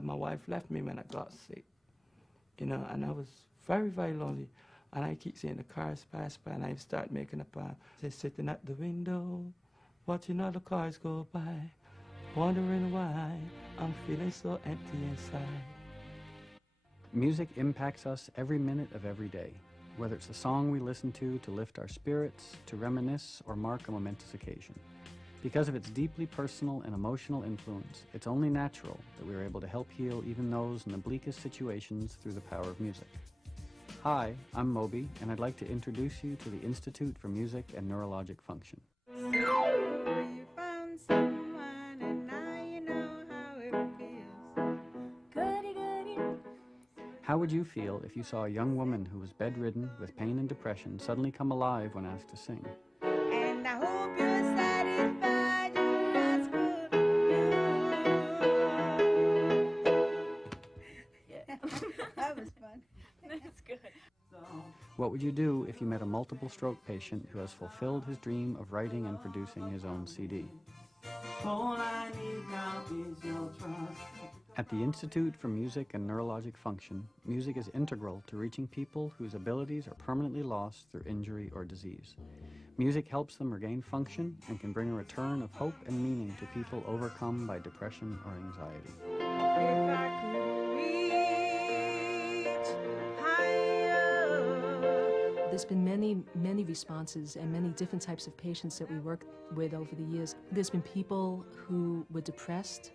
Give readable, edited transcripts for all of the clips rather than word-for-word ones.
My wife left me when I got sick, you know, and I was very, very lonely. And I keep seeing the cars pass by, and I start making a plan. Just sitting at the window, watching all the cars go by, wondering why I'm feeling so empty inside. Music impacts us every minute of every day, whether it's a song we listen to lift our spirits, to reminisce, or mark a momentous occasion. Because of its deeply personal and emotional influence, it's only natural that we are able to help heal even those in the bleakest situations through the power of music. Hi, I'm Moby, and I'd like to introduce you to the Institute for Music and Neurologic Function. You found someone and now you know how it feels. Goody, goody. How would you feel if you saw a young woman who was bedridden with pain and depression suddenly come alive when asked to sing? And I hope you're satisfied and that's good. Yeah. That was fun. That's good. What would you do if you met a multiple stroke patient who has fulfilled his dream of writing and producing his own CD? All I need now is your trust. At the Institute for Music and Neurologic Function, music is integral to reaching people whose abilities are permanently lost through injury or disease. Music helps them regain function and can bring a return of hope and meaning to people overcome by depression or anxiety. If I could reach higher. There's been many responses and many different types of patients that we worked with over the years. There's been people who were depressed,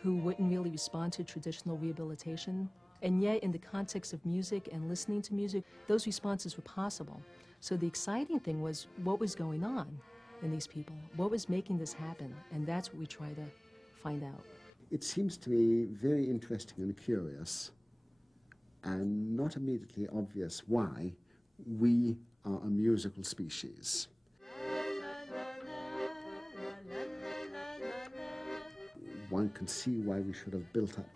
who wouldn't really respond to traditional rehabilitation. And yet, in the context of music and listening to music, those responses were possible. So the exciting thing was what was going on in these people, what was making this happen, and that's what we try to find out. It seems to me very interesting and curious, and not immediately obvious why we are a musical species. One can see why we should have built up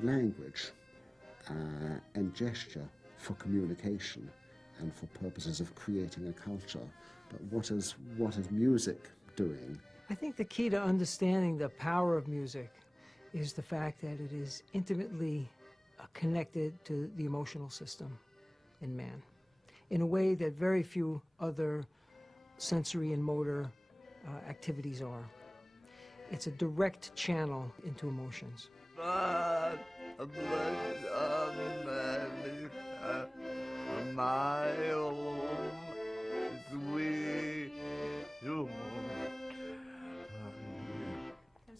language and gesture for communication and for purposes of creating a culture. But what is music doing? I think the key to understanding the power of music is the fact that it is intimately connected to the emotional system in man in a way that very few other sensory and motor activities are. It's a direct channel into emotions. That was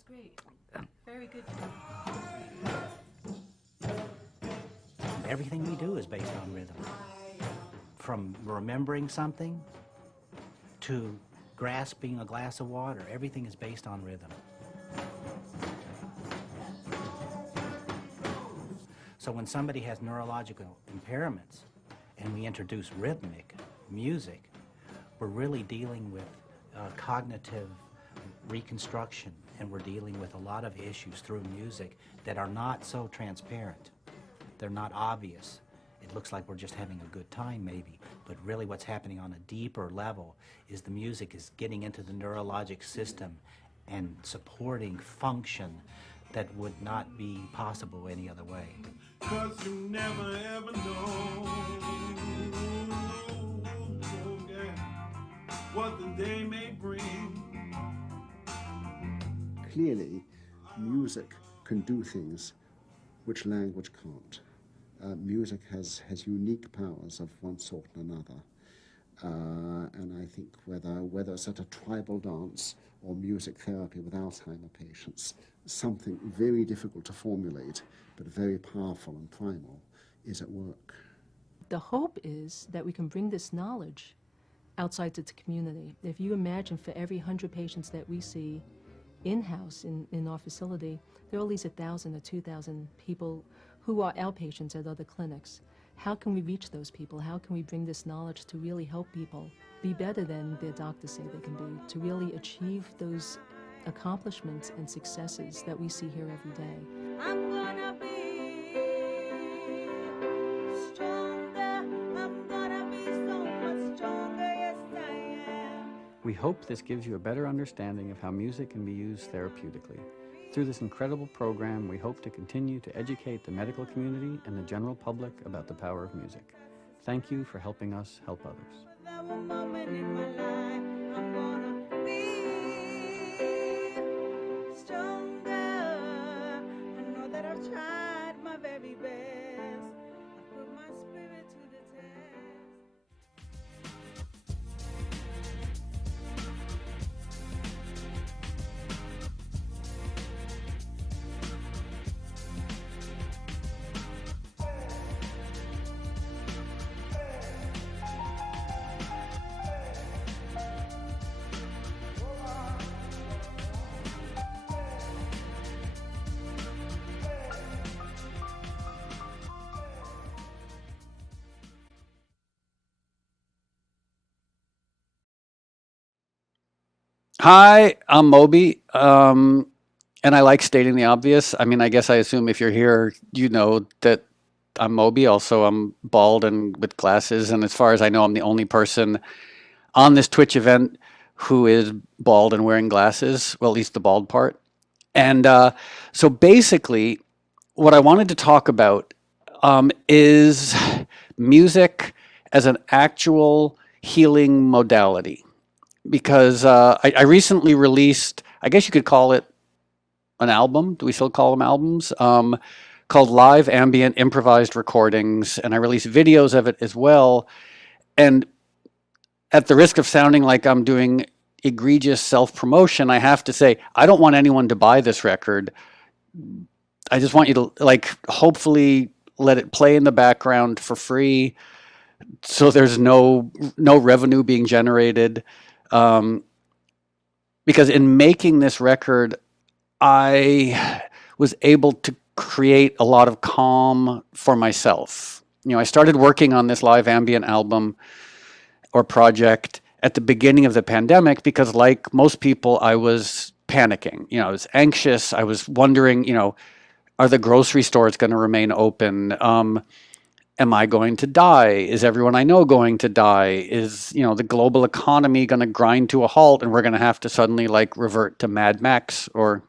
great. Very good. Everything we do is based on rhythm. From remembering something to grasping a glass of water, everything is based on rhythm. So when somebody has neurological impairments and we introduce rhythmic music, we're really dealing with cognitive reconstruction, and we're dealing with a lot of issues through music that are not so transparent. They're not obvious. It looks like we're just having a good time maybe, but really what's happening on a deeper level is the music is getting into the neurologic system and supporting function that would not be possible any other way. 'Cause you never ever know, what the day may bring. Clearly, music can do things which language can't. Music has unique powers of one sort and another. And I think whether it's at a tribal dance or music therapy with Alzheimer patients, something very difficult to formulate, but very powerful and primal, is at work. The hope is that we can bring this knowledge outside to the community. If you imagine for every 100 patients that we see in-house in our facility, there are at least 1,000 or 2,000 people who are outpatients at other clinics. How can we reach those people? How can we bring this knowledge to really help people be better than their doctors say they can be, to really achieve those accomplishments and successes that we see here every day? I'm gonna be stronger. I'm gonna be so much stronger. Yes, I am. We hope this gives you a better understanding of how music can be used therapeutically. Through this incredible program, we hope to continue to educate the medical community and the general public about the power of music. Thank you for helping us help others. There were moments in my life I'm gonna be stronger. I know that I've tried my very best. I put my spirit to the test. Hi, I'm Moby, and I like stating the obvious. I mean, I guess I assume if you're here, you know that I'm Moby. Also, I'm bald and with glasses, and as far as I know, I'm the only person on this Twitch event who is bald and wearing glasses, well, at least the bald part. And so basically, what I wanted to talk about is music as an actual healing modality. Because I recently released, I guess you could call it an album. Do we still call them albums? Called Live Ambient Improvised Recordings. And I released videos of it as well. And at the risk of sounding like I'm doing egregious self-promotion, I have to say, I don't want anyone to buy this record. I just want you to, like, hopefully let it play in the background for free, so there's no revenue being generated. Because in making this record, I was able to create a lot of calm for myself. You know, I started working on this live ambient album or project at the beginning of the pandemic because, like most people, I was panicking. You know, I was anxious. I was wondering, you know, are the grocery stores going to remain open? Am I going to die? Is everyone I know going to die? Is, you know, the global economy going to grind to a halt and we're going to have to suddenly like revert to Mad Max or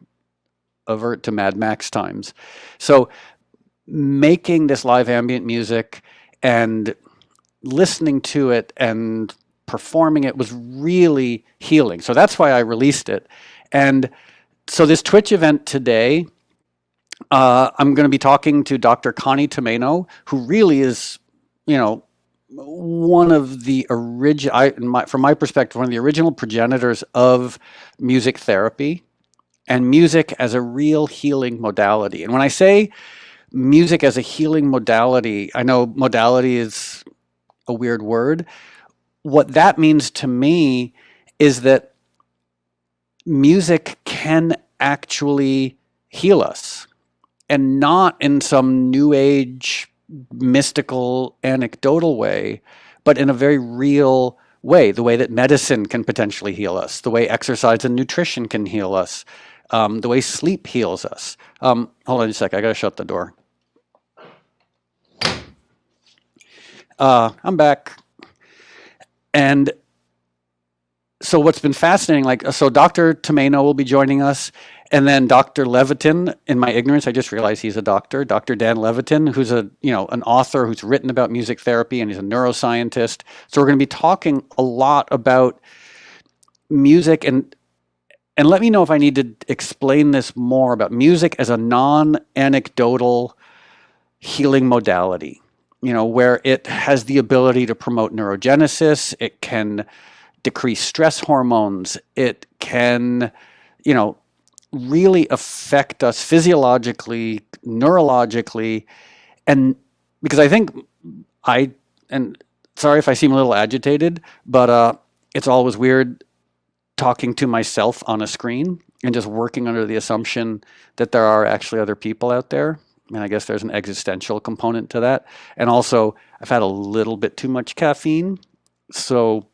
avert to Mad Max times? So making this live ambient music and listening to it and performing it was really healing. So that's why I released it. And so this Twitch event today, I'm going to be talking to Dr. Connie Tomaino, who really is, you know, one of the original, from my perspective, one of the original progenitors of music therapy and music as a real healing modality. And when I say music as a healing modality, I know modality is a weird word. What that means to me is that music can actually heal us. And not in some new age, mystical, anecdotal way, but in a very real way, the way that medicine can potentially heal us, the way exercise and nutrition can heal us, the way sleep heals us. Hold on a sec, I gotta shut the door. I'm back. And so what's been fascinating, so Dr. Tomaino will be joining us, and then Dr. Levitin, in my ignorance, I just realized he's a doctor, Dr. Dan Levitin, who's an author who's written about music therapy, and he's a neuroscientist. So we're going to be talking a lot about music, and let me know if I need to explain this more about music as a non-anecdotal healing modality, where it has the ability to promote neurogenesis, it can decrease stress hormones, it can, really affect us physiologically, neurologically, and because I think and sorry if I seem a little agitated, but it's always weird talking to myself on a screen and just working under the assumption that there are actually other people out there. I mean, I guess there's an existential component to that. And also, I've had a little bit too much caffeine, so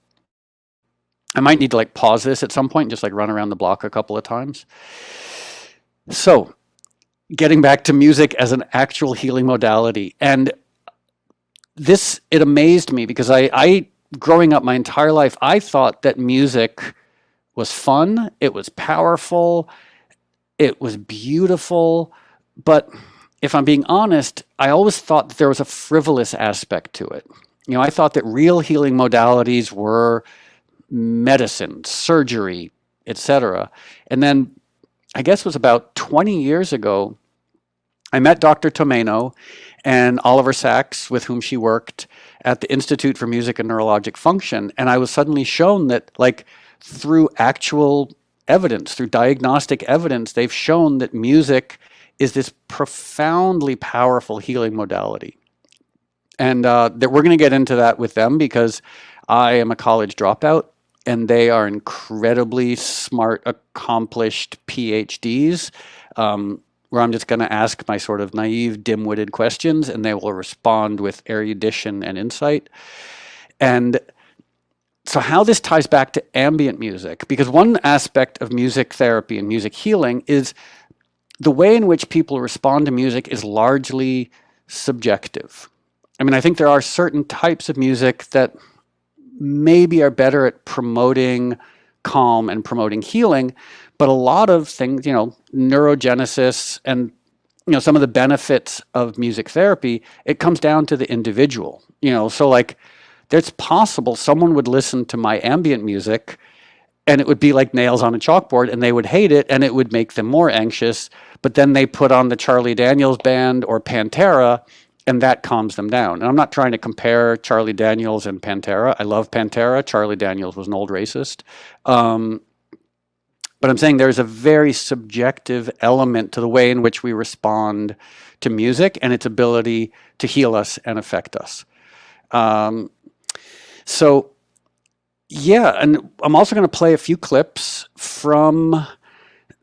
I might need to pause this at some point and just run around the block a couple of times. So, getting back to music as an actual healing modality. And it amazed me because I growing up my entire life, I thought that music was fun, it was powerful, It was beautiful, but if I'm being honest, I always thought that there was a frivolous aspect to it. You know, I thought that real healing modalities were medicine, surgery, etc. And then I guess it was about 20 years ago, I met Dr. Tomaino and Oliver Sacks, with whom she worked at the Institute for Music and Neurologic Function. And I was suddenly shown that, like, through actual evidence, through diagnostic evidence, they've shown that music is this profoundly powerful healing modality. And that we're going to get into that with them because I am a college dropout and they are incredibly smart, accomplished PhDs, where I'm just going to ask my sort of naive, dim-witted questions and they will respond with erudition and insight. And so how this ties back to ambient music, because one aspect of music therapy and music healing is the way in which people respond to music is largely subjective. I mean, I think there are certain types of music that maybe are better at promoting calm and promoting healing, but a lot of things, you know, neurogenesis and, you know, some of the benefits of music therapy, it comes down to the individual, you know, so like it's possible someone would listen to my ambient music and it would be like nails on a chalkboard and they would hate it and it would make them more anxious, but then they put on the Charlie Daniels band or Pantera and that calms them down. And I'm not trying to compare Charlie Daniels and Pantera. I love Pantera. Charlie Daniels was an old racist. But I'm saying there's a very subjective element to the way in which we respond to music and its ability to heal us and affect us. So, yeah, and I'm also going to play a few clips from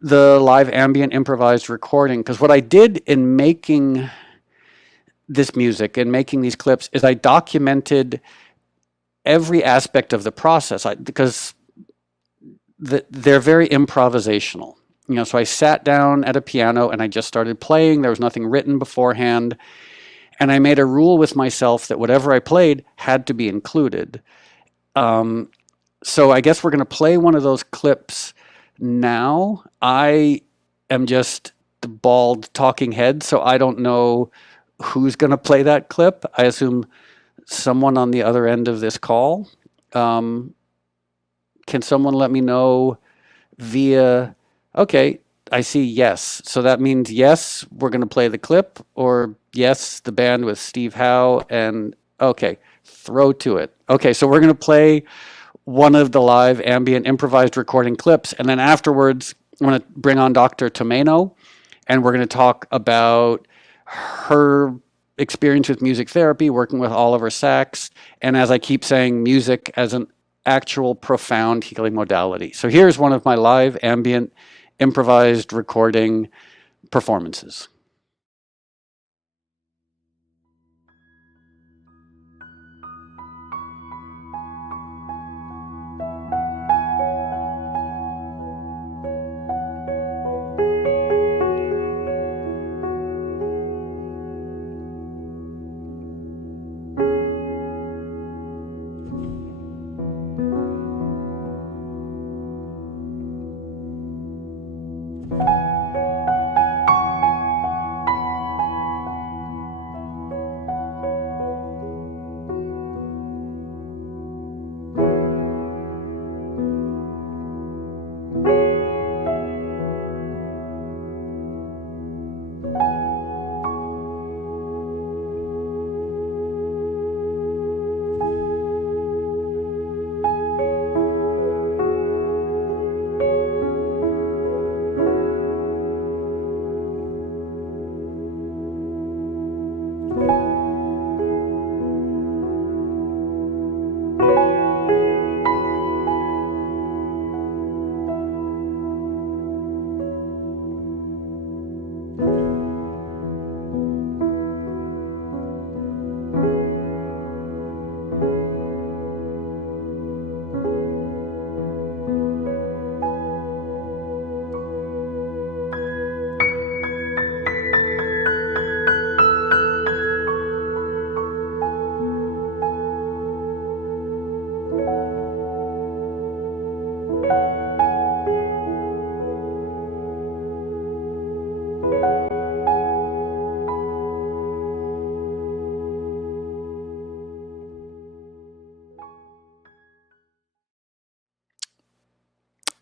the live ambient improvised recording, because what I did in making this music and making these clips is I documented every aspect of the process because they're very improvisational. You know, so I sat down at a piano and I just started playing. There was nothing written beforehand. And I made a rule with myself that whatever I played had to be included. So I guess we're going to play one of those clips now. I am just the bald talking head, so I don't know who's going to play that clip. I assume someone on the other end of this call. Can someone let me know via, okay, I see yes. So that means yes, we're going to play the clip, or yes, the band with Steve Howe, and okay, throw to it. Okay, so we're going to play one of the live ambient improvised recording clips, and then afterwards, I'm going to bring on Dr. Tomaino, and we're going to talk about her experience with music therapy, working with Oliver Sacks, and as I keep saying, music as an actual profound healing modality. So here's one of my live ambient improvised recording performances.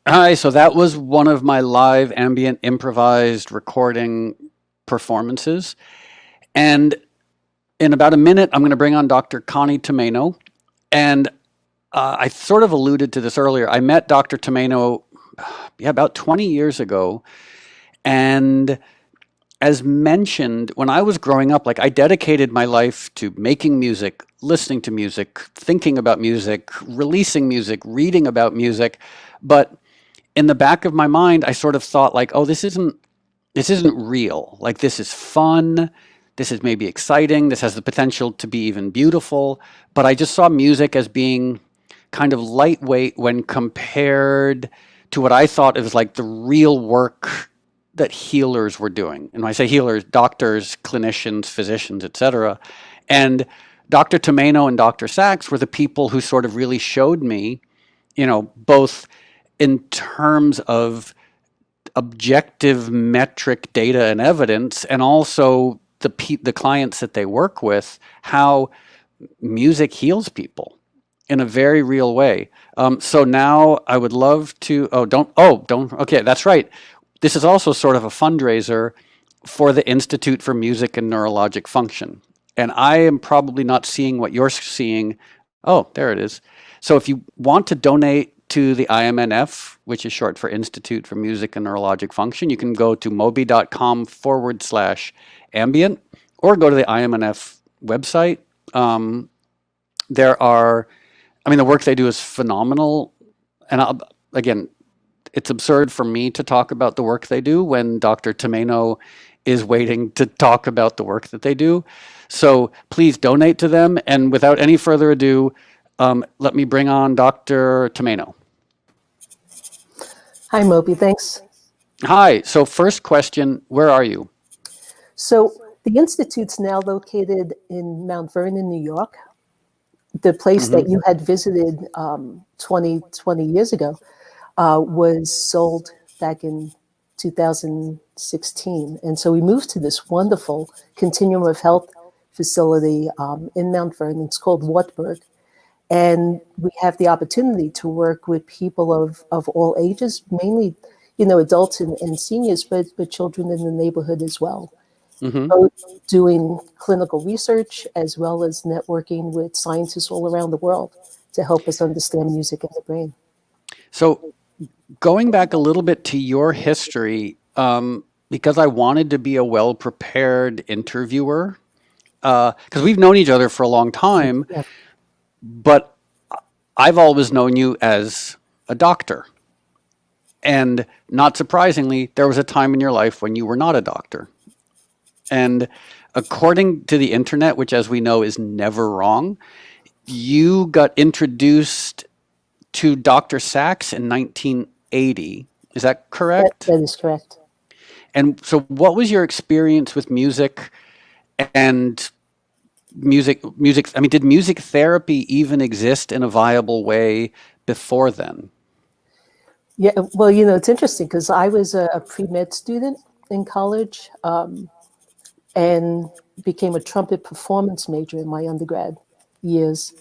Hi, so that was one of my live ambient improvised recording performances. And in about a minute, I'm going to bring on Dr. Connie Tomaino. And I sort of alluded to this earlier. I met Dr. Tomaino about 20 years ago. And as mentioned, when I was growing up, like I dedicated my life to making music, listening to music, thinking about music, releasing music, reading about music. But in the back of my mind, I sort of thought like, oh, this isn't real. Like this is fun. This is maybe exciting. This has the potential to be even beautiful. But I just saw music as being kind of lightweight when compared to what I thought it was like the real work that healers were doing. And when I say healers, doctors, clinicians, physicians, etc. And Dr. Tomaino and Dr. Sachs were the people who sort of really showed me, both in terms of objective metric data and evidence, and also the clients that they work with, how music heals people in a very real way. So now I would love to, okay, that's right. This is also sort of a fundraiser for the Institute for Music and Neurologic Function. And I am probably not seeing what you're seeing. Oh, there it is. So if you want to donate to the IMNF, which is short for Institute for Music and Neurologic Function, you can go to moby.com/ambient or go to the IMNF website. The work they do is phenomenal. And again, it's absurd for me to talk about the work they do when Dr. Tomaino is waiting to talk about the work that they do. So please donate to them. And without any further ado, let me bring on Dr. Tomaino. Hi, Moby. Thanks. Hi. So first question, where are you? So the Institute's now located in Mount Vernon, New York. The place that you had visited 20 years ago was sold back in 2016. And so we moved to this wonderful continuum of health facility in Mount Vernon. It's called Wartburg. And we have the opportunity to work with people of all ages, mainly, adults and seniors, but children in the neighborhood as well. Both doing clinical research as well as networking with scientists all around the world to help us understand music and the brain. So going back a little bit to your history, because I wanted to be a well-prepared interviewer, because we've known each other for a long time, but I've always known you as a doctor. And not surprisingly, there was a time in your life when you were not a doctor. And according to the internet, which as we know is never wrong, you got introduced to Dr. Sachs in 1980. Is that correct? That is correct. And so what was your experience with music and music? Did music therapy even exist in a viable way before then? Yeah, well, it's interesting because I was a pre-med student in college and became a trumpet performance major in my undergrad years.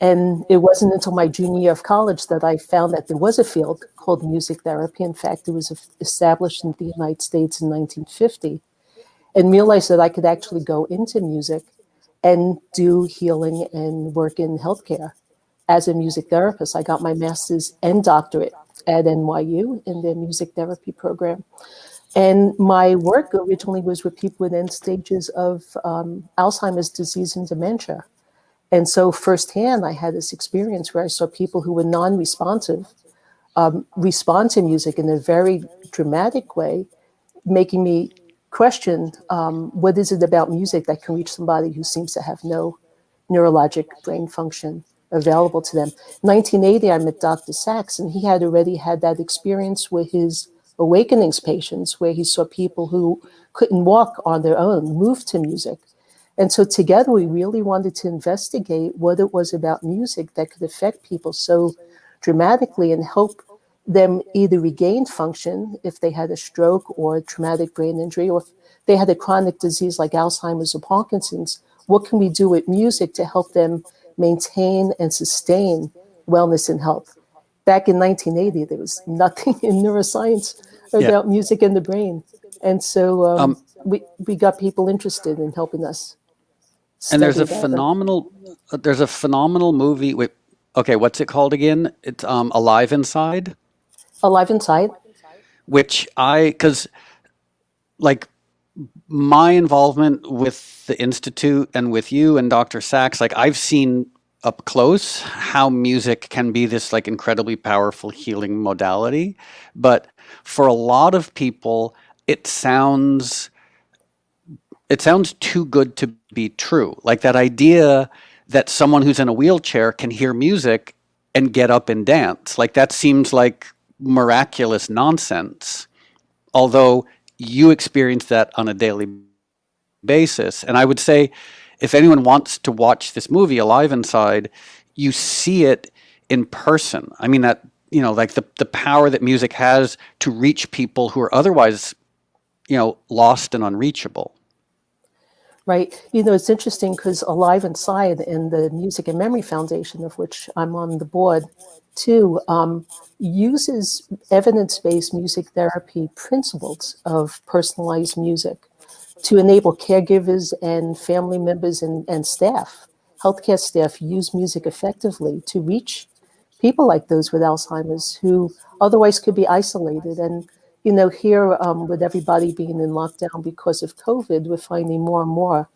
And it wasn't until my junior year of college that I found that there was a field called music therapy. In fact, it was established in the United States in 1950, and realized that I could actually go into music and do healing and work in healthcare as a music therapist. I got my master's and doctorate at NYU in their music therapy program. And my work originally was with people with end stages of Alzheimer's disease and dementia. And so firsthand, I had this experience where I saw people who were non-responsive respond to music in a very dramatic way, making me question what is it about music that can reach somebody who seems to have no neurologic brain function available to them. 1980, I met Dr. Sachs, and he had already had that experience with his awakenings patients, where he saw people who couldn't walk on their own move to music. And so together we really wanted to investigate what it was about music that could affect people so dramatically and help them either regain function if they had a stroke or a traumatic brain injury, or if they had a chronic disease like Alzheimer's or Parkinson's. What can we do with music to help them maintain and sustain wellness and health? back in 1980, there was nothing in neuroscience about music and the brain. And so we got people interested in helping us. And there's a study phenomenal movie with, okay, what's it called again? It's Alive Inside, Alive Inside. which because like my involvement with the Institute and with you and Dr. Sachs, like I've seen up close how music can be this like incredibly powerful healing modality. But for a lot of people, it sounds too good to be true. Like that idea that someone who's in a wheelchair can hear music and get up and dance. Like that seems like miraculous nonsense. Although you experience that on a daily basis. And I would say, if anyone wants to watch this movie, Alive Inside, you see it in person. I mean, that, like the power that music has to reach people who are otherwise, lost and unreachable. Right. It's interesting because Alive Inside and the Music and Memory Foundation, of which I'm on the board too, uses evidence-based music therapy principles of personalized music to enable caregivers and family members and staff, healthcare staff, use music effectively to reach people like those with Alzheimer's who otherwise could be isolated. And, here with everybody being in lockdown because of COVID, we're finding more and more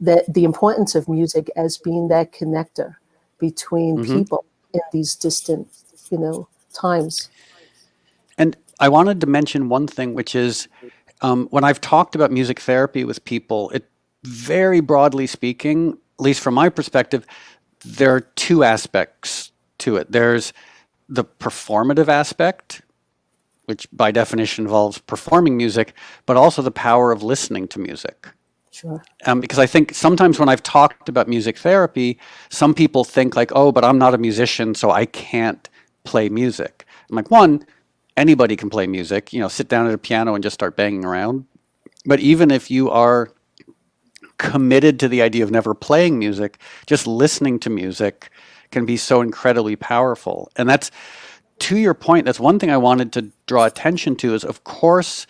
that the importance of music as being that connector between people in these distant, times. And I wanted to mention one thing, which is when I've talked about music therapy with people, it very broadly speaking, at least from my perspective, there are two aspects to it. There's the performative aspect, which by definition involves performing music, but also the power of listening to music. Sure. Because I think sometimes when I've talked about music therapy, some people think like, oh, but I'm not a musician, so I can't play music. I'm like, one, anybody can play music, sit down at a piano and just start banging around. But even if you are committed to the idea of never playing music, just listening to music can be so incredibly powerful. And that's, to your point, that's one thing I wanted to draw attention to is, of course,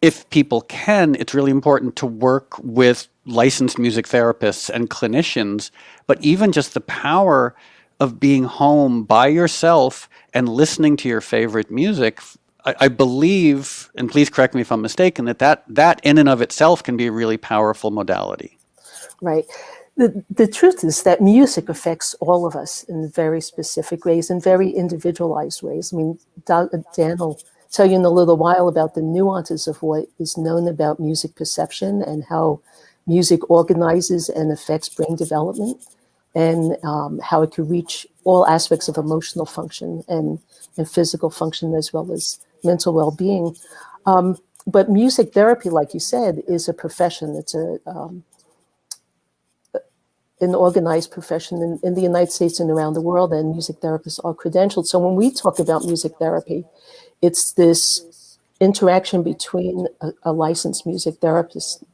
if people can, it's really important to work with licensed music therapists and clinicians, but even just the power of being home by yourself and listening to your favorite music, I believe, and please correct me if I'm mistaken, that in and of itself can be a really powerful modality. Right. The truth is that music affects all of us in very specific ways and very individualized ways. I mean, Dan will tell you in a little while about the nuances of what is known about music perception and how music organizes and affects brain development, and how it can reach all aspects of emotional function and physical function as well as mental well-being. But music therapy, like you said, is a profession. It's an organized profession in the United States and around the world, and music therapists are credentialed. So when we talk about music therapy, it's this interaction between a licensed music therapist,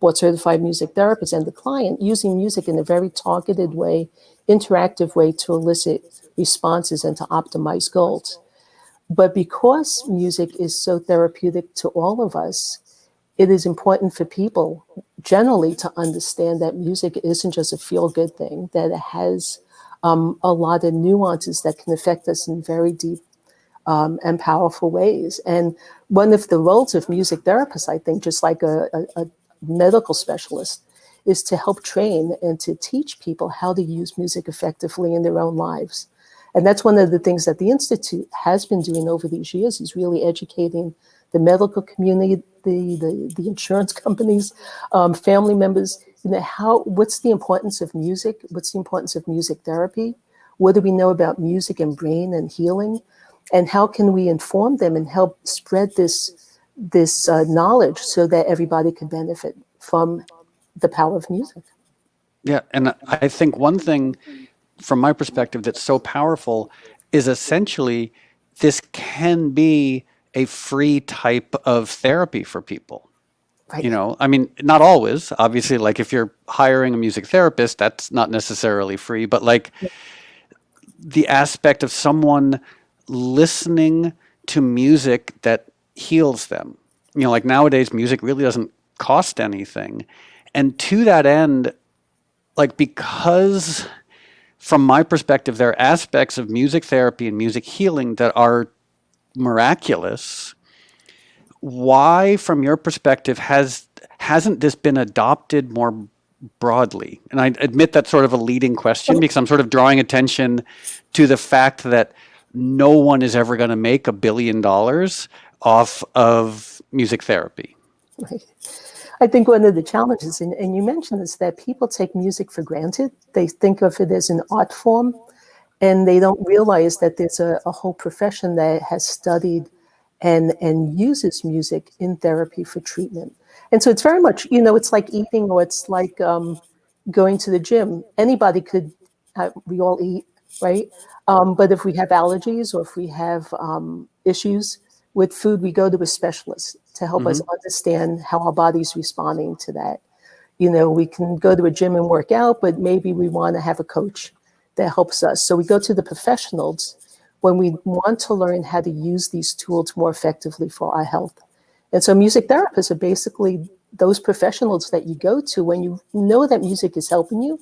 board certified music therapist, and the client, using music in a very targeted way, interactive way to elicit responses and to optimize goals. But because music is so therapeutic to all of us, it is important for people generally to understand that music isn't just a feel-good thing, that it has a lot of nuances that can affect us in very deep and powerful ways. And one of the roles of music therapists, I think, just like a medical specialist, is to help train and to teach people how to use music effectively in their own lives. And that's one of the things that the Institute has been doing over these years, is really educating the medical community, the insurance companies, family members, what's the importance of music? What's the importance of music therapy? What do we know about music and brain and healing? And how can we inform them and help spread this knowledge so that everybody can benefit from the power of music? Yeah, and I think one thing from my perspective that's so powerful is essentially this can be a free type of therapy for people. Right. I mean, not always, obviously, like if you're hiring a music therapist, that's not necessarily free, but like the aspect of someone listening to music that heals them. You know, like nowadays, music really doesn't cost anything. And to that end, like, because from my perspective, there are aspects of music therapy and music healing that are miraculous. Why, from your perspective, hasn't this been adopted more broadly? And I admit that's sort of a leading question because I'm sort of drawing attention to the fact that no one is ever going to make $1 billion off of music therapy. Right. I think one of the challenges, and you mentioned this, that people take music for granted. They think of it as an art form, and they don't realize that there's a whole profession that has studied and uses music in therapy for treatment. And so it's very much, you know, it's like eating, or it's like going to the gym. Anybody could, we all eat, right? But if we have allergies or if we have issues with food, we go to a specialist to help us understand how our body's responding to that. You know, we can go to a gym and work out, but maybe we want to have a coach that helps us. So we go to the professionals when we want to learn how to use these tools more effectively for our health. And so music therapists are basically those professionals that you go to when you know that music is helping you,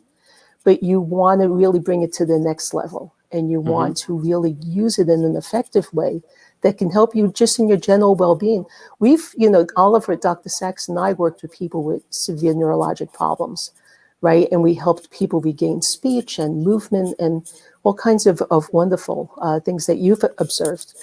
but you want to really bring it to the next level, and you want to really use it in an effective way that can help you just in your general well-being. We've, you know, Oliver, Dr. Sachs and I worked with people with severe neurologic problems, right? And we helped people regain speech and movement and all kinds of wonderful things that you've observed.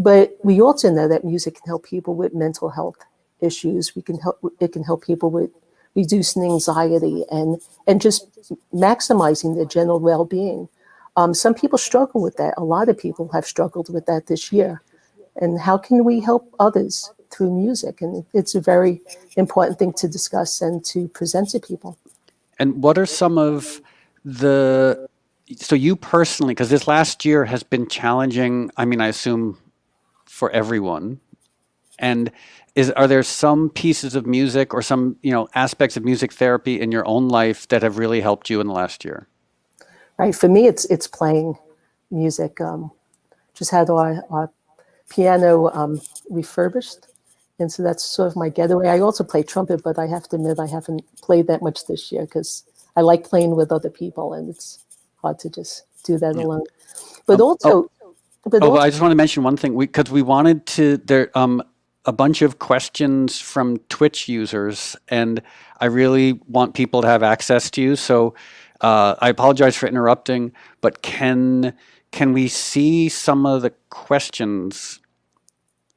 But we also know that music can help people with mental health issues. It can help people with reducing anxiety and just maximizing their general well-being. Some people struggle with that. A lot of people have struggled with that this year. And how can we help others through music? And it's a very important thing to discuss and to present to people. And what are some of so you personally, because this last year has been challenging, I mean, I assume for everyone. And are there some pieces of music or some, you know, aspects of music therapy in your own life that have really helped you in the last year? Right. For me, it's playing music. Just had our piano refurbished. And so that's sort of my getaway. I also play trumpet, but I have to admit I haven't played that much this year because I like playing with other people, and it's hard to just do that alone. But I just want to mention one thing, because we wanted to, a bunch of questions from Twitch users, and I really want people to have access to you. So I apologize for interrupting, but can we see some of the questions?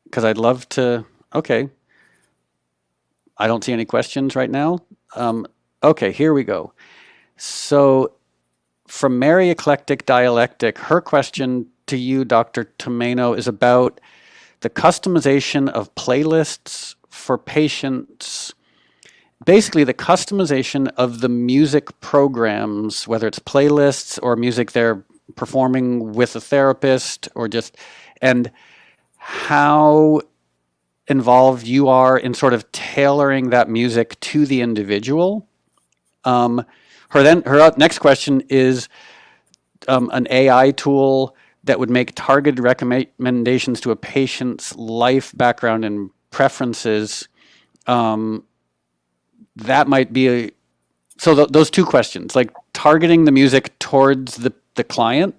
Because I'd love to. Okay. I don't see any questions right now. Okay, here we go. So from Mary Eclectic Dialectic, her question to you, Dr. Tomaino, is about the customization of playlists for patients. Basically, the customization of the music programs, whether it's playlists or music they're performing with a therapist, or just, and how involved you are in sort of tailoring that music to the individual. Her next question is an AI tool that would make targeted recommendations to a patient's life, background, and preferences. That might be those two questions, like targeting the music towards the client,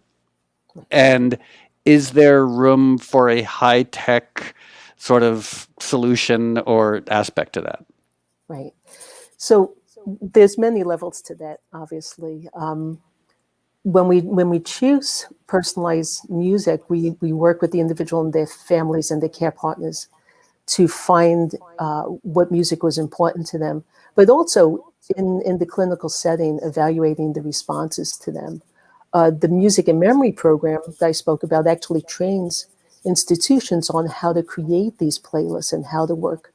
and is there room for a high-tech sort of solution or aspect to that? Right. So there's many levels to that, obviously. When we choose personalized music, we work with the individual and their families and their care partners to find what music was important to them, but also in the clinical setting, evaluating the responses to them. The music and memory program that I spoke about actually trains institutions on how to create these playlists and how to work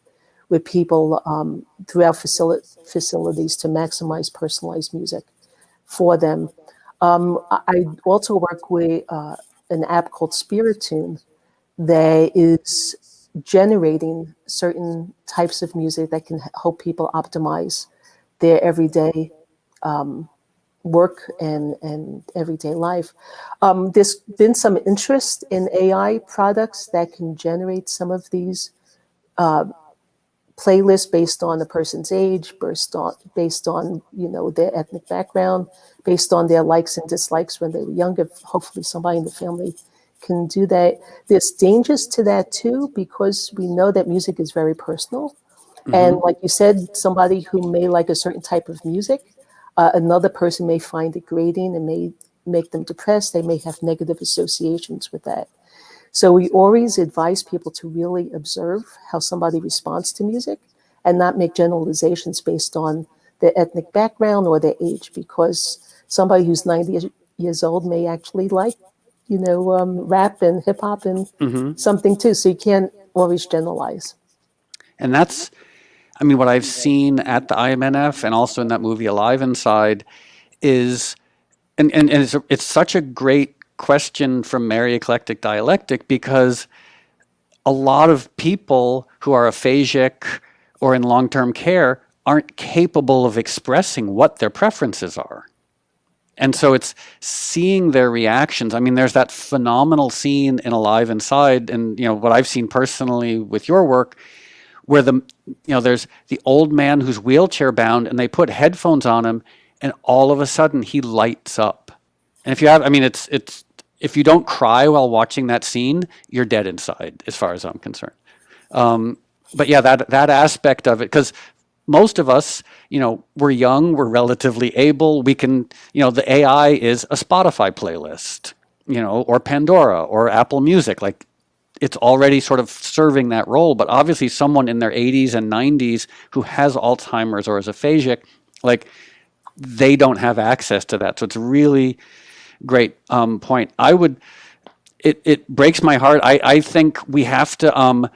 with people throughout facilities to maximize personalized music for them. I also work with an app called Spiritune that is generating certain types of music that can help people optimize their everyday work and everyday life. There's been some interest in AI products that can generate some of these playlists based on a person's age, based on their ethnic background, based on their likes and dislikes when they were younger. Hopefully, somebody in the family can do that. There's dangers to that too, because we know that music is very personal. And like you said, somebody who may like a certain type of music, another person may find it grating and may make them depressed. They may have negative associations with that. So we always advise people to really observe how somebody responds to music and not make generalizations based on their ethnic background or their age, because somebody who's 90 years old may actually like, rap and hip hop and something too. So you can't always generalize. And that's, I mean, what I've seen at the IMNF and also in that movie Alive Inside is, and it's such a great question from Mary Eclectic Dialectic, because a lot of people who are aphasic or in long-term care aren't capable of expressing what their preferences are. And so it's seeing their reactions. I mean, there's that phenomenal scene in Alive Inside, and what I've seen personally with your work, where there's the old man who's wheelchair bound, and they put headphones on him, and all of a sudden he lights up. And if you have, I mean, it's if you don't cry while watching that scene, you're dead inside, as far as I'm concerned. But yeah, that aspect of it, because most of us, we're young, we're relatively able, we can, the AI is a Spotify playlist, or Pandora or Apple Music, like it's already sort of serving that role. But obviously someone in their 80s and 90s who has Alzheimer's or is aphasic, like they don't have access to that. So it's a really great point. It breaks my heart. I think we have to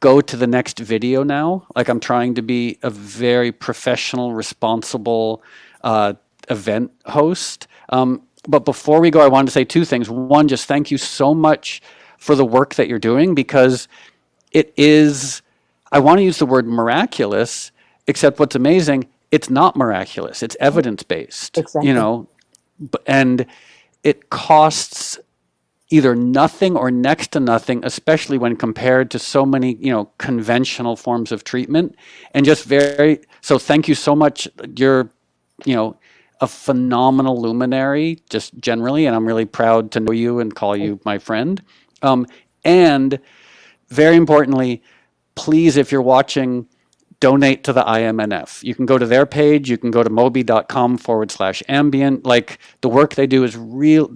go to the next video now. Like, I'm trying to be a very professional, responsible event host. But before we go, I wanted to say two things. One, just thank you so much for the work that you're doing, because it is, I want to use the word miraculous, except what's amazing, it's not miraculous. It's evidence-based, Exactly. And it costs either nothing or next to nothing, especially when compared to so many, conventional forms of treatment. And just so thank you so much. You're, a phenomenal luminary, just generally, and I'm really proud to know you and call you my friend. And very importantly, please, if you're watching, donate to the IMNF. You can go to their page. You can go to moby.com/ambient. Like, the work they do is real.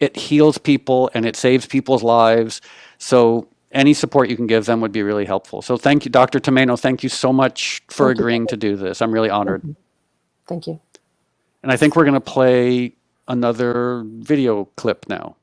It heals people and it saves people's lives. So any support you can give them would be really helpful. So thank you, Dr. Tomaino. Thank you so much for agreeing to do this. I'm really honored. Thank you. And I think we're going to play another video clip now.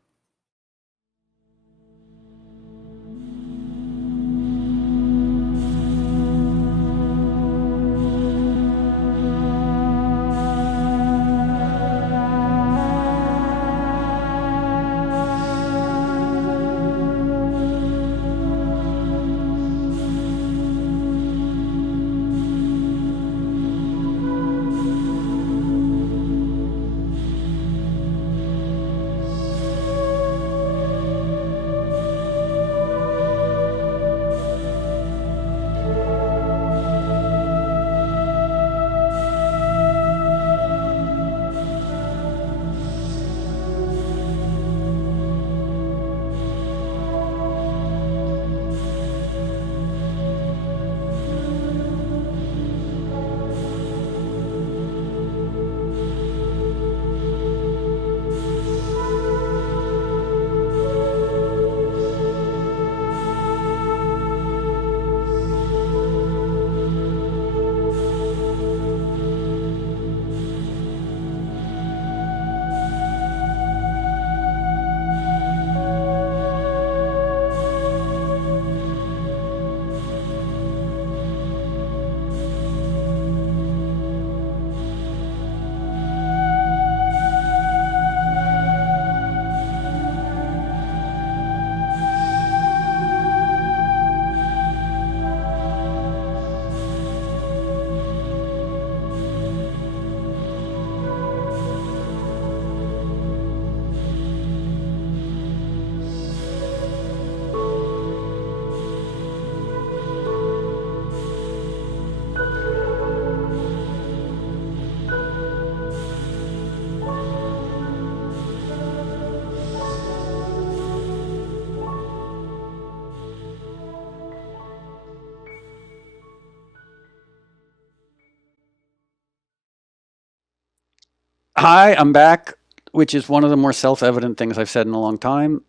Hi, I'm back, which is one of the more self-evident things I've said in a long time,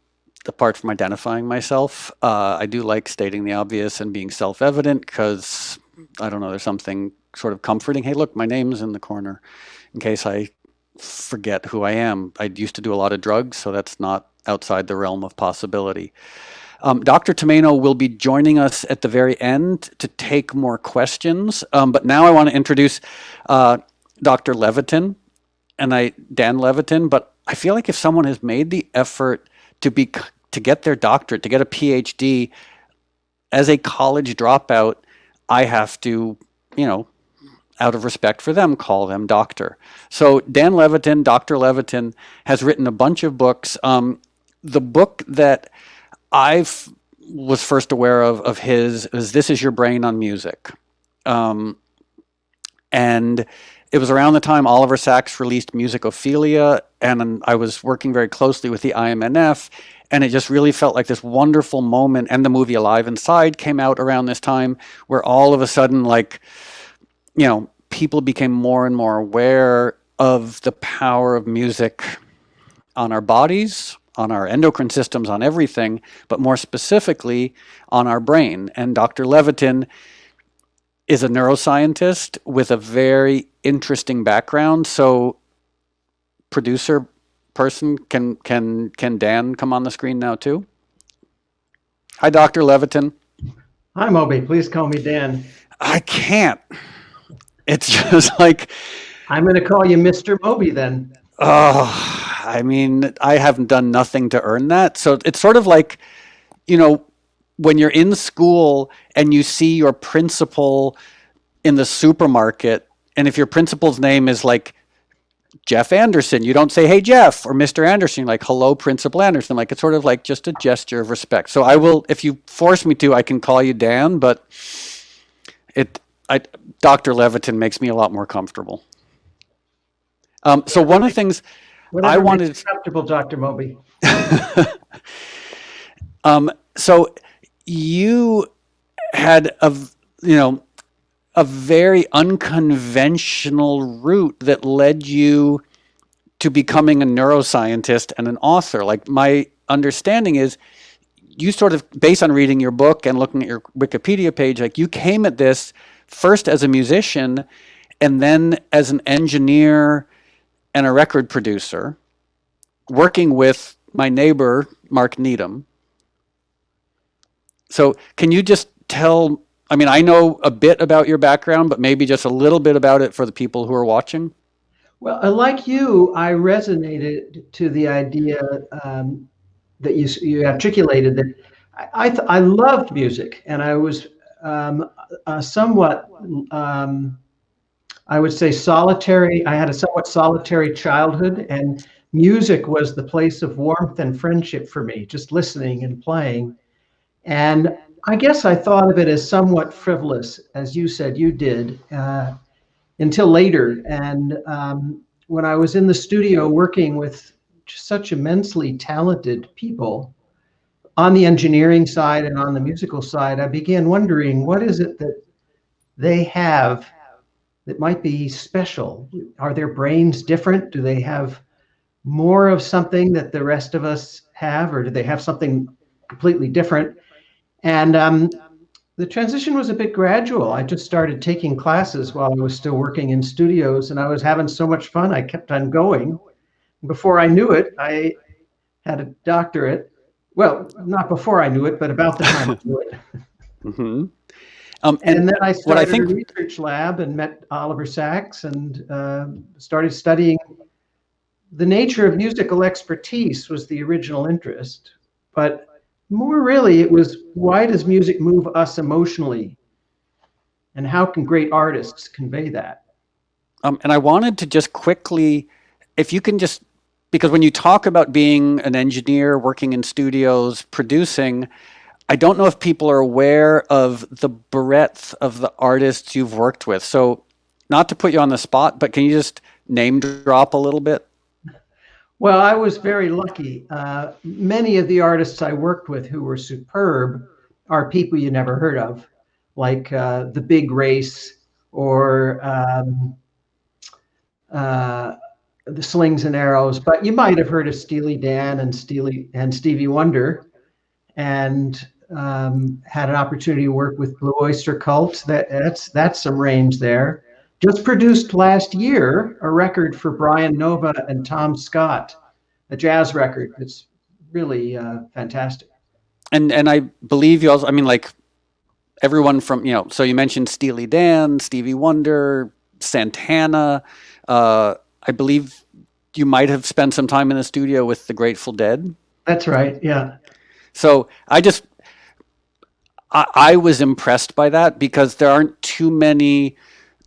apart from identifying myself. I do like stating the obvious and being self-evident because, I don't know, there's something sort of comforting. Hey, look, my name's in the corner in case I forget who I am. I used to do a lot of drugs, so that's not outside the realm of possibility. Dr. Tomaino will be joining us at the very end to take more questions, but now I want to introduce Dr. Levitin. Dan Levitin, but I feel like if someone has made the effort to get their doctorate, to get a PhD as a college dropout, I have to, out of respect for them, call them doctor. So Dan Levitin, Dr. Levitin, has written a bunch of books. The book that I was first aware of his is This Is Your Brain on Music. And it was around the time Oliver Sacks released Musicophilia, and I was working very closely with the IMNF, and it just really felt like this wonderful moment. And the movie Alive Inside came out around this time, where all of a sudden, people became more and more aware of the power of music on our bodies, on our endocrine systems, on everything, but more specifically on our brain. And Dr. Levitin is a neuroscientist with a very interesting background. So, producer person, can Dan come on the screen now too? Hi, Dr. Levitin. Hi, Moby. Please call me Dan. I can't. It's just like... I'm going to call you Mr. Moby then. Oh, I mean, I haven't done nothing to earn that. So it's sort of like, when you're in school and you see your principal in the supermarket, and if your principal's name is like Jeff Anderson, you don't say, hey, Jeff, or Mr. Anderson, like, hello, Principal Anderson. Like, it's sort of like just a gesture of respect. So I will, if you force me to, I can call you Dan, but Dr. Levitin makes me a lot more comfortable. So one of the things I wanted... Comfortable, Dr. Moby. So you had a very unconventional route that led you to becoming a neuroscientist and an author. Like, my understanding is you sort of, based on reading your book and looking at your Wikipedia page, like, you came at this first as a musician and then as an engineer and a record producer, working with my neighbor, Mark Needham. So can you just tell, I know a bit about your background, but maybe just a little bit about it for the people who are watching? Well, like you, I resonated to the idea that you articulated, that I loved music, and I was somewhat, I would say, solitary. I had a somewhat solitary childhood, and music was the place of warmth and friendship for me, just listening and playing. And I guess I thought of it as somewhat frivolous, as you said you did, until later. And when I was in the studio working with such immensely talented people on the engineering side and on the musical side, I began wondering, what is it that they have that might be special? Are their brains different? Do they have more of something that the rest of us have, or do they have something completely different? And the transition was a bit gradual. I just started taking classes while I was still working in studios, and I was having so much fun, I kept on going. Before I knew it, I had a doctorate. Well, not before I knew it, but about the time I knew it. Mm-hmm. And then I started a research lab and met Oliver Sacks and started studying. The nature of musical expertise was the original interest, but more really it was, why does music move us emotionally? And how can great artists convey that? And I wanted to just quickly, if you can just, because when you talk about being an engineer, working in studios, producing, I don't know if people are aware of the breadth of the artists you've worked with. So not to put you on the spot, but can you just name drop a little bit? Well, I was very lucky. Many of the artists I worked with who were superb are people you never heard of, like The Big Race, or the slings and arrows, but you might have heard of Steely Dan and Stevie Wonder, and had an opportunity to work with Blue Oyster Cult. That's some range there. Just produced last year a record for Brian Nova and Tom Scott, a jazz record. It's really fantastic. And I believe you also, I mean, like everyone from, you know, so you mentioned Steely Dan, Stevie Wonder, Santana. I believe you might have spent some time in the studio with the Grateful Dead. That's right, yeah. So I was impressed by that, because there aren't too many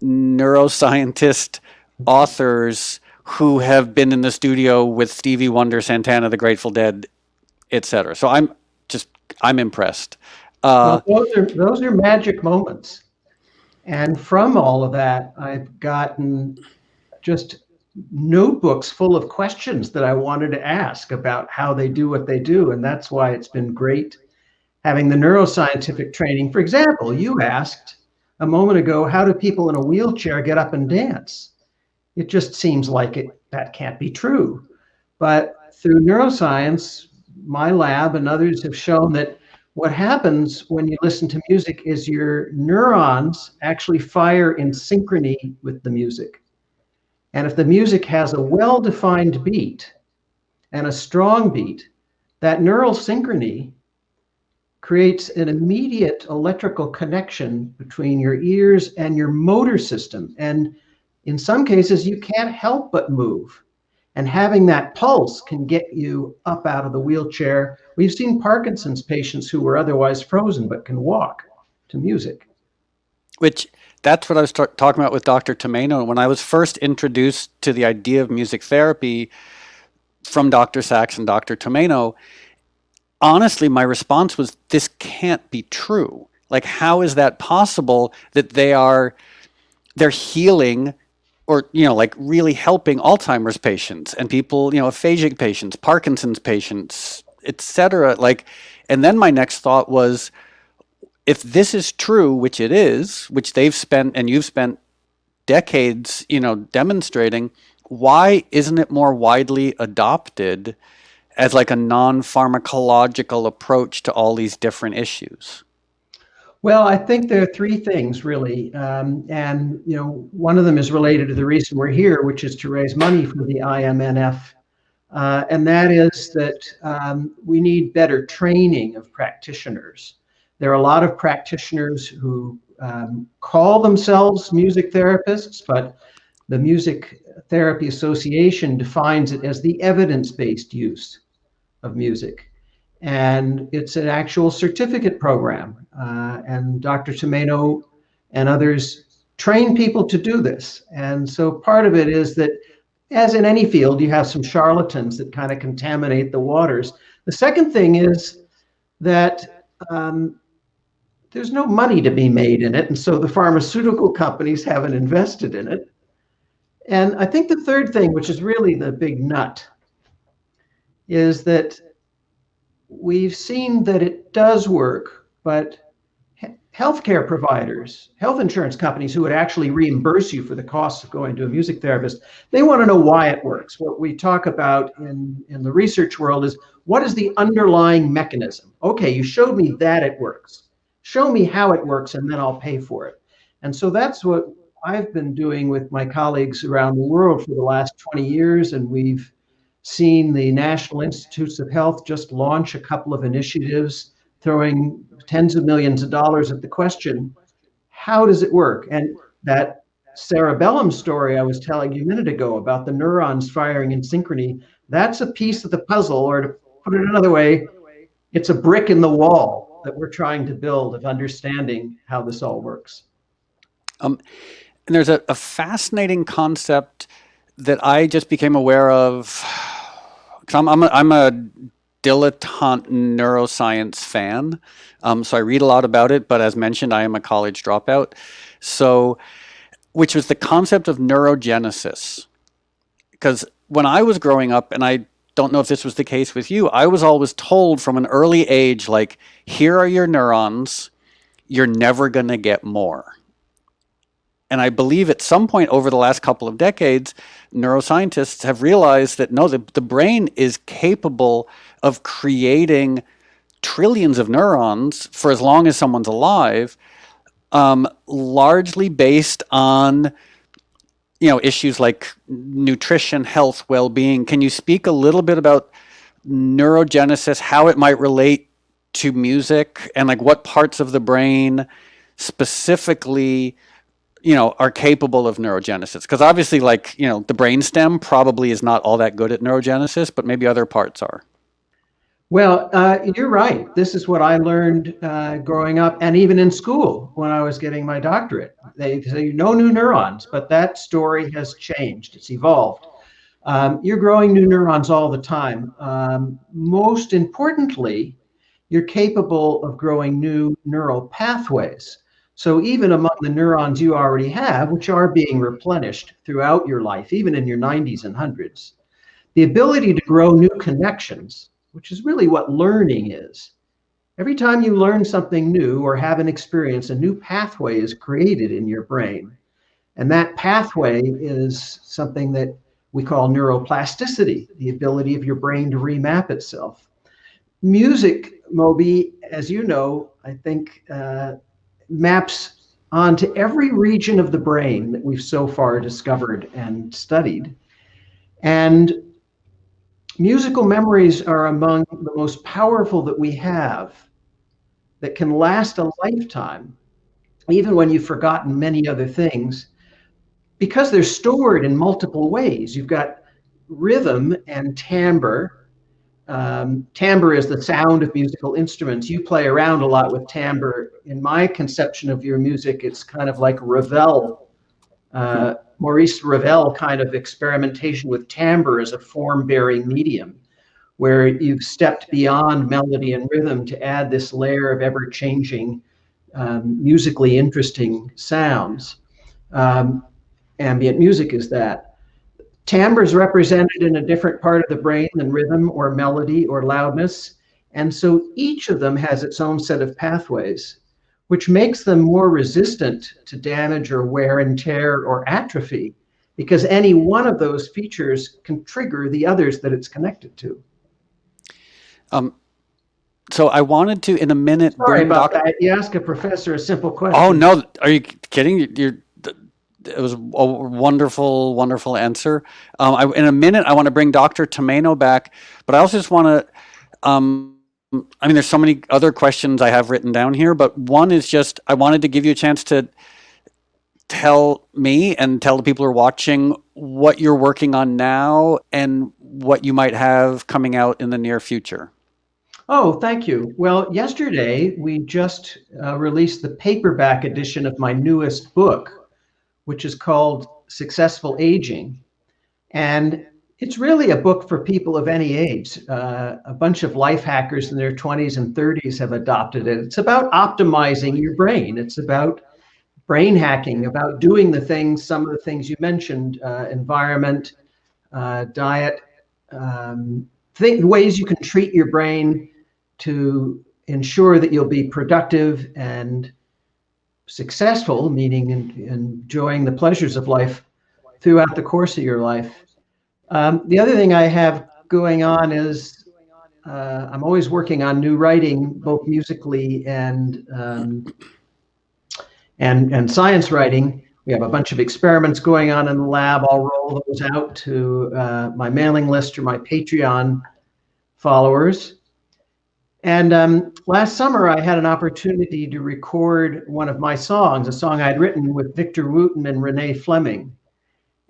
neuroscientist authors who have been in the studio with Stevie Wonder, Santana, the Grateful Dead, etc. So I'm impressed. Well, those are magic moments. And from all of that, I've gotten just notebooks full of questions that I wanted to ask about how they do what they do. And that's why it's been great having the neuroscientific training. For example, you asked a moment ago, how do people in a wheelchair get up and dance? It just seems like that can't be true. But through neuroscience, my lab and others have shown that what happens when you listen to music is your neurons actually fire in synchrony with the music. And if the music has a well-defined beat and a strong beat, that neural synchrony creates an immediate electrical connection between your ears and your motor system. And in some cases, you can't help but move. And having that pulse can get you up out of the wheelchair. We've seen Parkinson's patients who were otherwise frozen but can walk to music. Which, that's what I was talking about with Dr. Tomaino. When I was first introduced to the idea of music therapy from Dr. Sachs and Dr. Tomaino, honestly, my response was, this can't be true. Like, how is that possible that they're healing, or, you know, like really helping Alzheimer's patients and people, you know, aphakic patients, Parkinson's patients, etc. Like, and then my next thought was, if this is true, which it is, which they've spent and you've spent decades, you know, demonstrating, why isn't it more widely adopted as like a non-pharmacological approach to all these different issues? Well, I think there are three things really, and you know, one of them is related to the reason we're here, which is to raise money for the IMNF, and that is that we need better training of practitioners. There are a lot of practitioners who call themselves music therapists, but the Music Therapy Association defines it as the evidence-based use of music. And it's an actual certificate program. And Dr. Tomaino and others train people to do this. And so part of it is that, as in any field, you have some charlatans that kind of contaminate the waters. The second thing is that there's no money to be made in it. And so the pharmaceutical companies haven't invested in it. And I think the third thing, which is really the big nut, is that we've seen that it does work, but healthcare providers, health insurance companies who would actually reimburse you for the costs of going to a music therapist, they want to know why it works. What we talk about in the research world is, what is the underlying mechanism? Okay, you showed me that it works. Show me how it works, and then I'll pay for it. And so that's what I've been doing with my colleagues around the world for the last 20 years, and we've seen the National Institutes of Health just launch a couple of initiatives, throwing tens of millions of dollars at the question, how does it work? And that cerebellum story I was telling you a minute ago about the neurons firing in synchrony, that's a piece of the puzzle, or to put it another way, it's a brick in the wall that we're trying to build of understanding how this all works. And there's a fascinating concept that I just became aware of. I'm a dilettante neuroscience fan, so I read a lot about it, but as mentioned, I am a college dropout. So, which was the concept of neurogenesis. Because when I was growing up, and I don't know if this was the case with you, I was always told from an early age, like, here are your neurons, you're never going to get more. And I believe at some point over the last couple of decades, neuroscientists have realized that no, the brain is capable of creating trillions of neurons for as long as someone's alive, largely based on issues like nutrition, health, well-being. Can you speak a little bit about neurogenesis, how it might relate to music, and like what parts of the brain specifically are capable of neurogenesis? Because obviously, like, the brainstem probably is not all that good at neurogenesis, but maybe other parts are. Well, you're right. This is what I learned growing up and even in school when I was getting my doctorate. They say no new neurons, but that story has changed. It's evolved. You're growing new neurons all the time. Most importantly, you're capable of growing new neural pathways. So even among the neurons you already have, which are being replenished throughout your life, even in your 90s and 100s, the ability to grow new connections, which is really what learning is. Every time you learn something new or have an experience, a new pathway is created in your brain. And that pathway is something that we call neuroplasticity, the ability of your brain to remap itself. Music, Moby, as you know, I think maps onto every region of the brain that we've so far discovered and studied. And musical memories are among the most powerful that we have, that can last a lifetime, even when you've forgotten many other things, because they're stored in multiple ways. You've got rhythm and timbre. Timbre is the sound of musical instruments. You play around a lot with timbre. In my conception of your music, it's kind of like Ravel, Maurice Ravel kind of experimentation with timbre as a form-bearing medium, where you've stepped beyond melody and rhythm to add this layer of ever-changing, musically interesting sounds. Ambient music is that. Timbre is represented in a different part of the brain than rhythm or melody or loudness, and so each of them has its own set of pathways, which makes them more resistant to damage or wear and tear or atrophy, because any one of those features can trigger the others that it's connected to. So I wanted to, in a minute, Sorry about that. You ask a professor a simple question. Oh, no. Are you kidding? It was a wonderful, wonderful answer. In a minute, I want to bring Dr. Tomaino back, but I also just want to, there's so many other questions I have written down here, but one is just, I wanted to give you a chance to tell me and tell the people who are watching what you're working on now and what you might have coming out in the near future. Oh, thank you. Well, yesterday we just released the paperback edition of my newest book, which is called Successful Aging. And it's really a book for people of any age. A bunch of life hackers in their 20s and 30s have adopted it. It's about optimizing your brain. It's about brain hacking, about doing the things, some of the things you mentioned, environment, diet, ways you can treat your brain to ensure that you'll be productive and successful, meaning enjoying the pleasures of life throughout the course of your life. The other thing I have going on is I'm always working on new writing, both musically and science writing. We have a bunch of experiments going on in the lab. I'll roll those out to my mailing list or my Patreon followers. And last summer, I had an opportunity to record one of my songs, a song I'd written with Victor Wooten and Renee Fleming.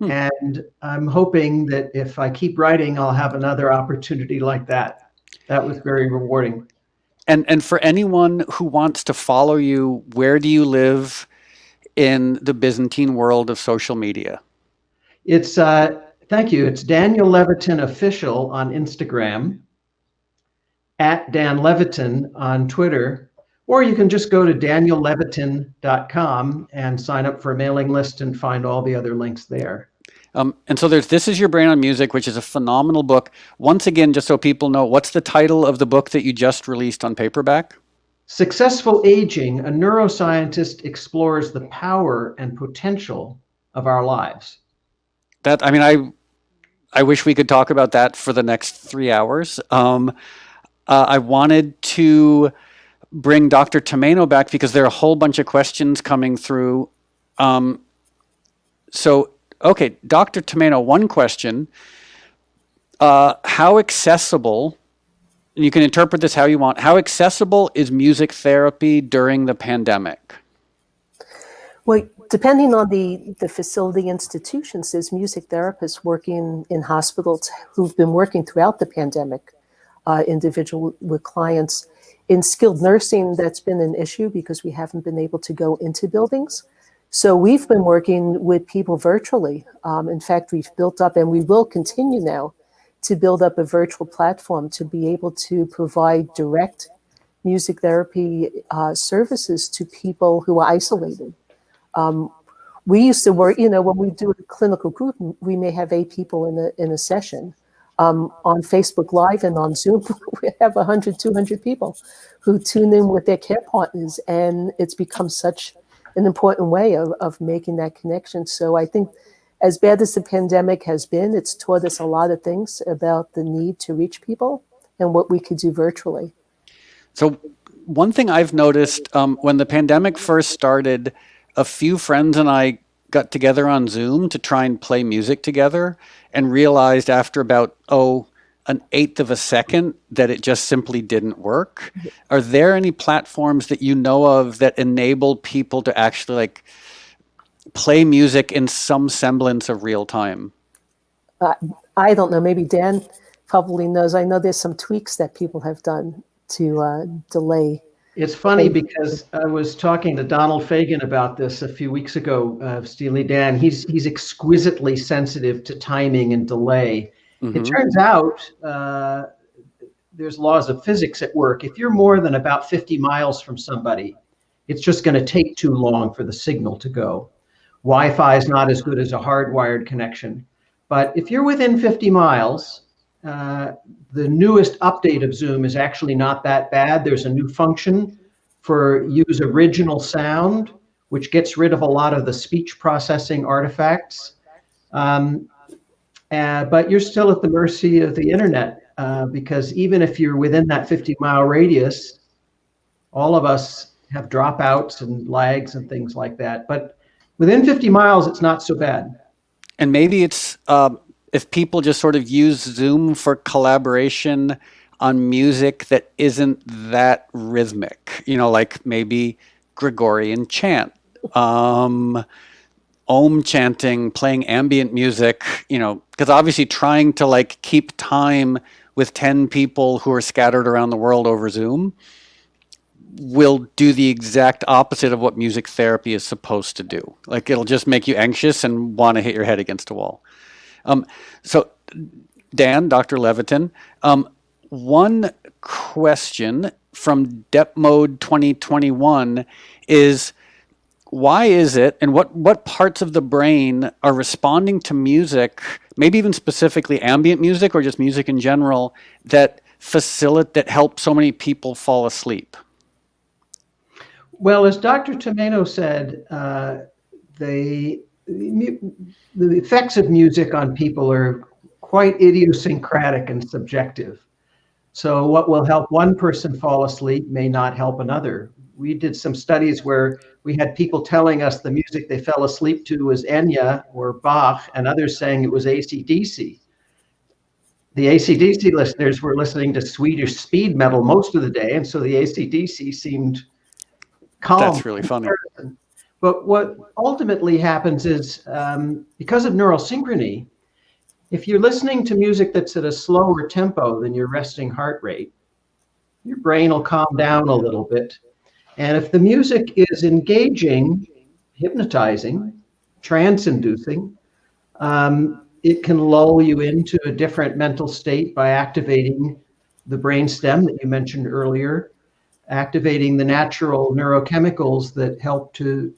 And I'm hoping that if I keep writing, I'll have another opportunity like that. That was very rewarding. And for anyone who wants to follow you, where do you live in the Byzantine world of social media? It's, thank you. It's Daniel Levitin Official on Instagram, at Dan Levitin on Twitter, or you can just go to daniellevitin.com and sign up for a mailing list and find all the other links there. And so there's This Is Your Brain on Music, which is a phenomenal book. Once again, just so people know, what's the title of the book that you just released on paperback? Successful Aging, a neuroscientist explores the power and potential of our lives. that, I mean, I wish we could talk about that for the next 3 hours. I wanted to bring Dr. Tomaino back because there are a whole bunch of questions coming through. Okay, Dr. Tomaino, one question. How accessible, and you can interpret this how you want, how accessible is music therapy during the pandemic? Well, depending on the facility institutions, there's music therapists working in hospitals who've been working throughout the pandemic, individual with clients. In skilled nursing, that's been an issue because we haven't been able to go into buildings. So we've been working with people virtually. In fact, we've built up, and we will continue now, to build up a virtual platform to be able to provide direct music therapy services to people who are isolated. We used to work, when we do a clinical group, we may have 8 people in a session. On Facebook Live and on Zoom, we have 100, 200 people who tune in with their care partners, and it's become such an important way of making that connection. So I think as bad as the pandemic has been, it's taught us a lot of things about the need to reach people and what we could do virtually. So one thing I've noticed when the pandemic first started, a few friends and I got together on Zoom to try and play music together and realized after about, an eighth of a second that it just simply didn't work. Are there any platforms that you know of that enable people to actually play music in some semblance of real time? I don't know. Maybe Dan probably knows. I know there's some tweaks that people have done to delay. It's funny because I was talking to Donald Fagan about this a few weeks ago, Steely Dan. He's exquisitely sensitive to timing and delay. Mm-hmm. It turns out there's laws of physics at work. If you're more than about 50 miles from somebody, it's just going to take too long for the signal to go. Wi-Fi is not as good as a hardwired connection. But if you're within 50 miles, the newest update of Zoom is actually not that bad. There's a new function for use original sound, which gets rid of a lot of the speech processing artifacts. But you're still at the mercy of the internet because even if you're within that 50-mile radius, all of us have dropouts and lags and things like that. But within 50 miles, it's not so bad. And maybe it's if people just sort of use Zoom for collaboration on music that isn't that rhythmic, like maybe Gregorian chant, Om chanting, playing ambient music, because obviously trying to keep time with 10 people who are scattered around the world over Zoom will do the exact opposite of what music therapy is supposed to do. It'll just make you anxious and want to hit your head against a wall. So Dan, Dr. Levitin, one question from Dep Mode 2021 is, why is it, and what parts of the brain are responding to music, maybe even specifically ambient music or just music in general, that help so many people fall asleep? Well, as Dr. Tomaino said, the effects of music on people are quite idiosyncratic and subjective. So what will help one person fall asleep may not help another. We did some studies where we had people telling us the music they fell asleep to was Enya or Bach, and others saying it was AC/DC. The AC/DC listeners were listening to Swedish speed metal most of the day, and so the AC/DC seemed calm. That's really funny. But what ultimately happens is, because of neural synchrony, if you're listening to music that's at a slower tempo than your resting heart rate, your brain will calm down a little bit. And if the music is engaging, hypnotizing, trance-inducing, it can lull you into a different mental state by activating the brainstem that you mentioned earlier, activating the natural neurochemicals that help to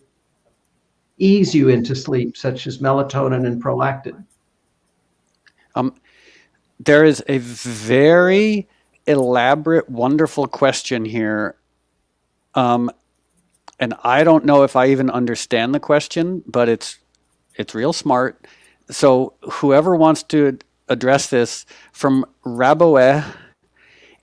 ease you into sleep, such as melatonin and prolactin. There is a very elaborate, wonderful question here. And I don't know if I even understand the question, but it's real smart. So whoever wants to address this, from Rabelais,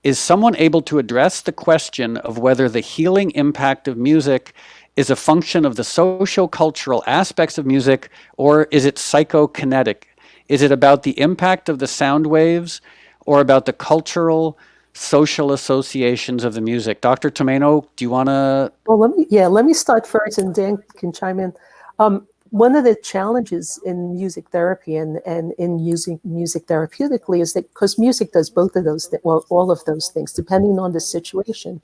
is someone able to address the question of whether the healing impact of music is a function of the socio-cultural aspects of music, or is it psychokinetic? Is it about the impact of the sound waves, or about the cultural, social associations of the music? Dr. Tomaino, do you want to? Well, let me start first, and Dan can chime in. One of the challenges in music therapy and in using music therapeutically is that because music does both of those, well, all of those things, depending on the situation.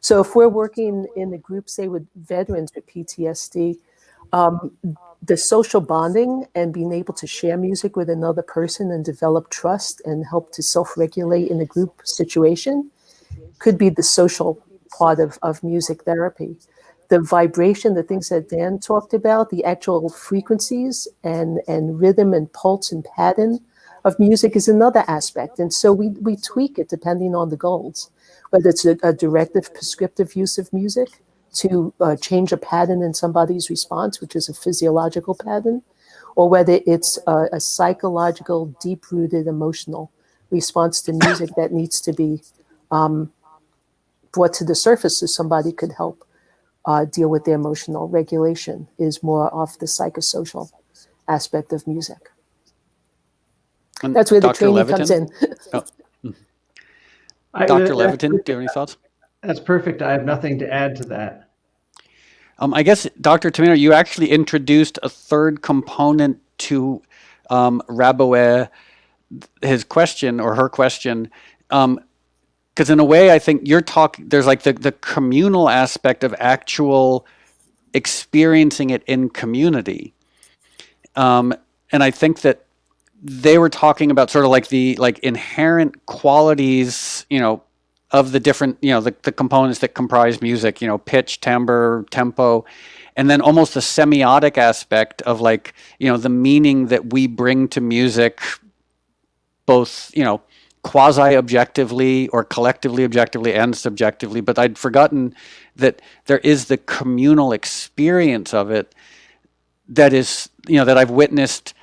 So if we're working in a group, say with veterans with PTSD, the social bonding and being able to share music with another person and develop trust and help to self-regulate in a group situation could be the social part of music therapy. The vibration, the things that Dan talked about, the actual frequencies and rhythm and pulse and pattern of music is another aspect. And so we tweak it depending on the goals, whether it's a directive prescriptive use of music to change a pattern in somebody's response, which is a physiological pattern, or whether it's a psychological, deep-rooted emotional response to music that needs to be brought to the surface so somebody could help deal with their emotional regulation, is more off the psychosocial aspect of music. And that's where Dr. the training Levitin? comes in. Dr. Levitin, do you have any thoughts? That's perfect. I have nothing to add to that. I guess, Dr. Tomaino, you actually introduced a third component to Rabelais, his question or her question, because in a way, I think you're talking, there's like the communal aspect of actual experiencing it in community. And I think that they were talking about sort of like the inherent qualities, of the different, the components that comprise music, pitch, timbre, tempo, and then almost the semiotic aspect of the meaning that we bring to music, both, quasi-objectively or collectively objectively and subjectively. But I'd forgotten that there is the communal experience of it that is, that I've witnessed,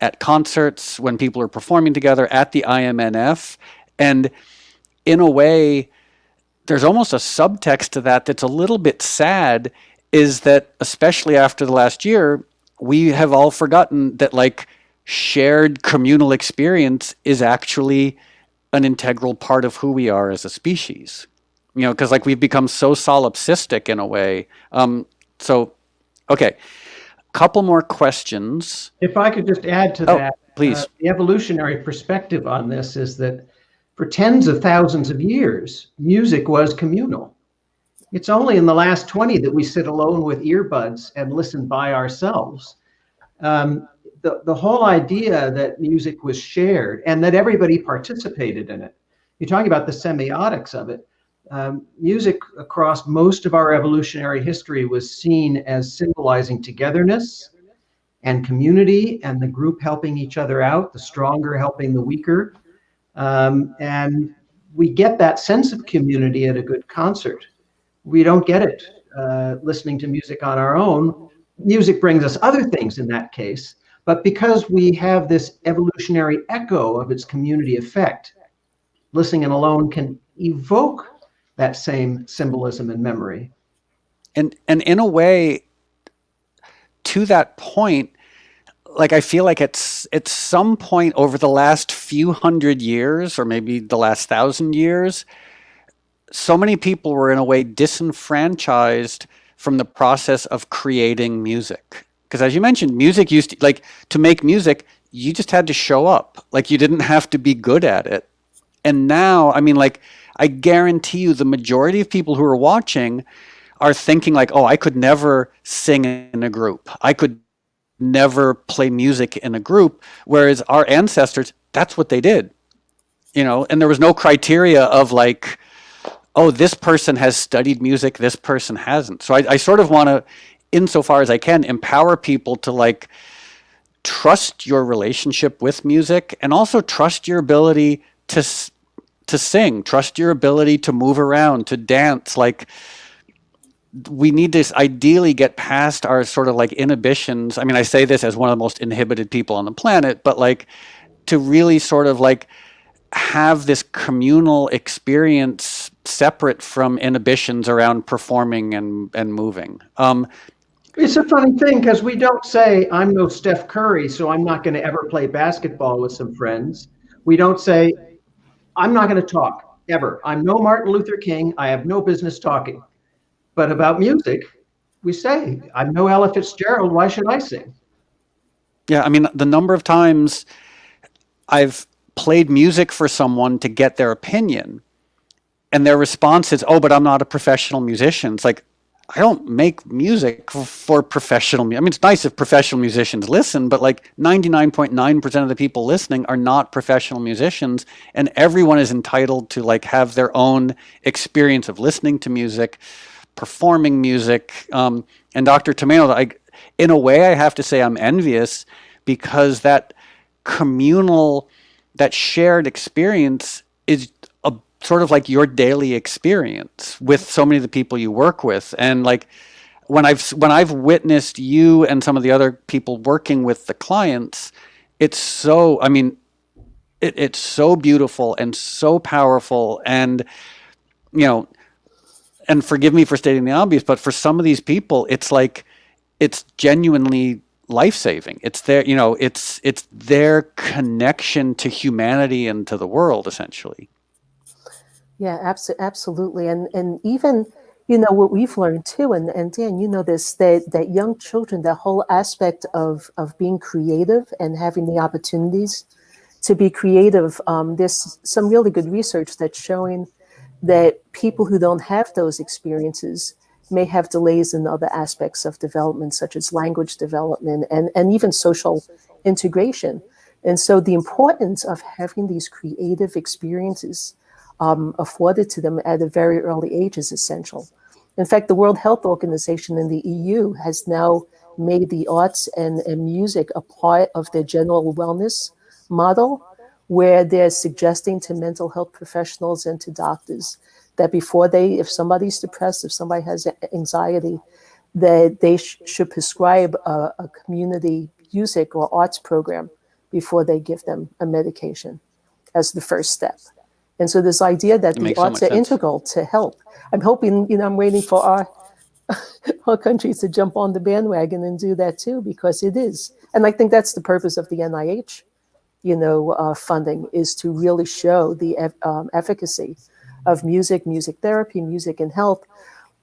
at concerts when people are performing together at the IMNF. And in a way, there's almost a subtext to that that's a little bit sad, is that especially after the last year, we have all forgotten that shared communal experience is actually an integral part of who we are as a species. Because we've become so solipsistic in a way. Okay. Couple more questions. If I could just add to that, please. The evolutionary perspective on this is that for tens of thousands of years, music was communal. It's only in the last 20 that we sit alone with earbuds and listen by ourselves. The whole idea that music was shared and that everybody participated in it. You're talking about the semiotics of it. Music across most of our evolutionary history was seen as symbolizing togetherness and community and the group helping each other out, the stronger helping the weaker. And we get that sense of community at a good concert. We don't get it listening to music on our own. Music brings us other things in that case, but because we have this evolutionary echo of its community effect, listening alone can evoke that same symbolism and memory. And in a way, to that point, I feel like it's at some point over the last few hundred years, or maybe the last 1,000 years, so many people were in a way disenfranchised from the process of creating music. Because as you mentioned, music used to, to make music, you just had to show up. You didn't have to be good at it. And now, I guarantee you the majority of people who are watching are thinking oh, I could never sing in a group. I could never play music in a group. Whereas our ancestors, that's what they did. And there was no criteria of oh, this person has studied music, this person hasn't. So I sort of want to, insofar as I can, empower people to trust your relationship with music and also trust your ability to sing, trust your ability to move around, to dance. we need to ideally get past our sort of like inhibitions. I mean, I say this as one of the most inhibited people on the planet, but like to really sort of like have this communal experience separate from inhibitions around performing and moving. It's a funny thing because we don't say, I'm no Steph Curry, so I'm not going to ever play basketball with some friends. We don't say, I'm not going to talk ever. I'm no Martin Luther King. I have no business talking. But about music, we say, I'm no Ella Fitzgerald. Why should I sing? Yeah, I mean, the number of times I've played music for someone to get their opinion, and their response is, oh, but I'm not a professional musician. It's like, I don't make music for professional. I mean, it's nice if professional musicians listen, but like 99.9% of the people listening are not professional musicians, and everyone is entitled to like have their own experience of listening to music, performing music. And Dr. Tomaino, in a way, I have to say I'm envious because that communal, that shared experience is a sort of like your daily experience with so many of the people you work with. And like when I've witnessed you and some of the other people working with the clients, it's so, I mean, it's so beautiful and so powerful. And, you know, and forgive me for stating the obvious, but for some of these people, it's like, it's genuinely life-saving. It's their, you know, it's their connection to humanity and to the world, essentially. Yeah, absolutely. And even, you know, what we've learned too, and Dan, you know this, that young children, that whole aspect of being creative and having the opportunities to be creative, there's some really good research that's showing that people who don't have those experiences may have delays in other aspects of development, such as language development and even social integration. And so the importance of having these creative experiences afforded to them at a very early age is essential. In fact, the World Health Organization in the EU has now made the arts and music a part of their general wellness model, where they're suggesting to mental health professionals and to doctors that before if somebody's depressed, if somebody has anxiety, that they should prescribe a community music or arts program before they give them a medication as the first step. And so this idea that the arts are integral to help. I'm hoping, you know, I'm waiting for our countries to jump on the bandwagon and do that too, because it is. And I think that's the purpose of the NIH, you know, funding, is to really show the efficacy of music therapy, music and health,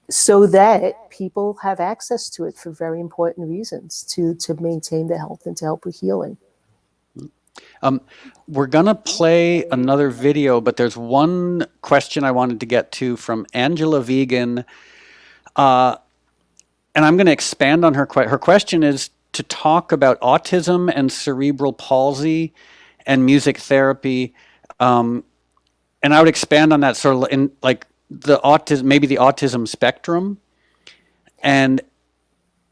so that people have access to it for very important reasons, to maintain their health and to help with healing. We're going to play another video, but there's one question I wanted to get to from Angela Vegan. And I'm going to expand on her question. Her question is to talk about autism and cerebral palsy and music therapy. And I would expand on that sort of in like the autism, maybe the autism spectrum and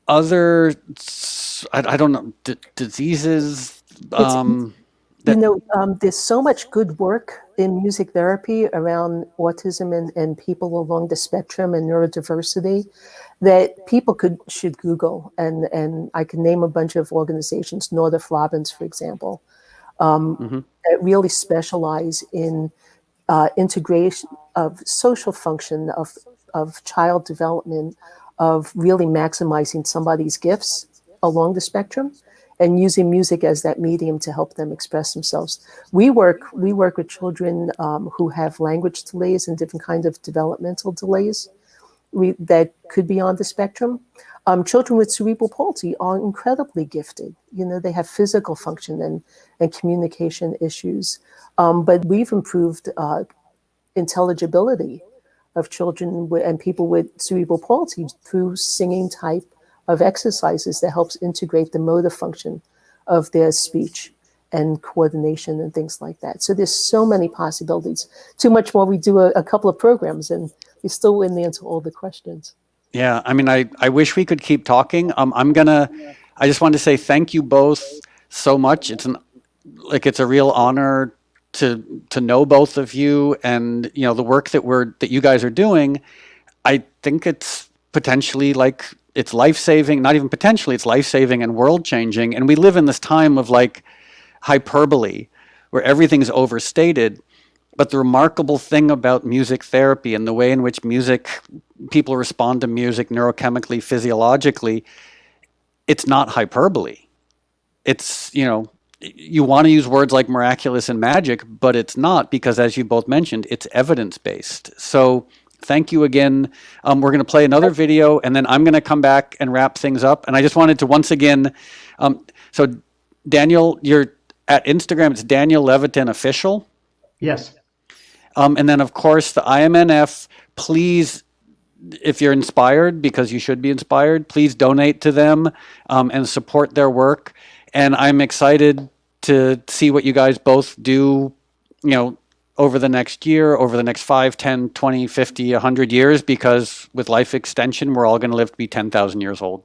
other, I don't know, diseases. You know, there's so much good work in music therapy around autism and people along the spectrum and neurodiversity that people should Google. And I can name a bunch of organizations, Northrop Robbins, for example, that really specialize in integration of social function, of child development, of really maximizing somebody's gifts along the spectrum, and using music as that medium to help them express themselves. We work with children who have language delays and different kinds of developmental delays that could be on the spectrum. Children with cerebral palsy are incredibly gifted. You know, they have physical function and communication issues. But we've improved intelligibility of children and people with cerebral palsy through singing type of exercises that helps integrate the motor function of their speech and coordination and things like that. So there's so many possibilities. Too much more. We do a couple of programs and we still wouldn't answer all the questions. Yeah, I mean, I wish we could keep talking. I just want to say thank you both so much. It's a real honor to know both of you, and you know the work that you guys are doing. I think it's potentially like it's life-saving, not even potentially, it's life-saving and world-changing. And we live in this time of like hyperbole where everything's overstated. But the remarkable thing about music therapy and the way in which people respond to music neurochemically, physiologically, it's not hyperbole. It's, you want to use words like miraculous and magic, but it's not, because as you both mentioned, it's evidence-based. So thank you again. We're going to play another video, and then I'm going to come back and wrap things up. And I just wanted to once again, so Daniel, you're at Instagram, it's Daniel Levitin Official. Yes. And then, of course, the IMNF, please, if you're inspired, because you should be inspired, please donate to them and support their work. And I'm excited to see what you guys both do, over the next year, over the next 5, 10, 20, 50, 100 years, because with life extension, we're all going to live to be 10,000 years old.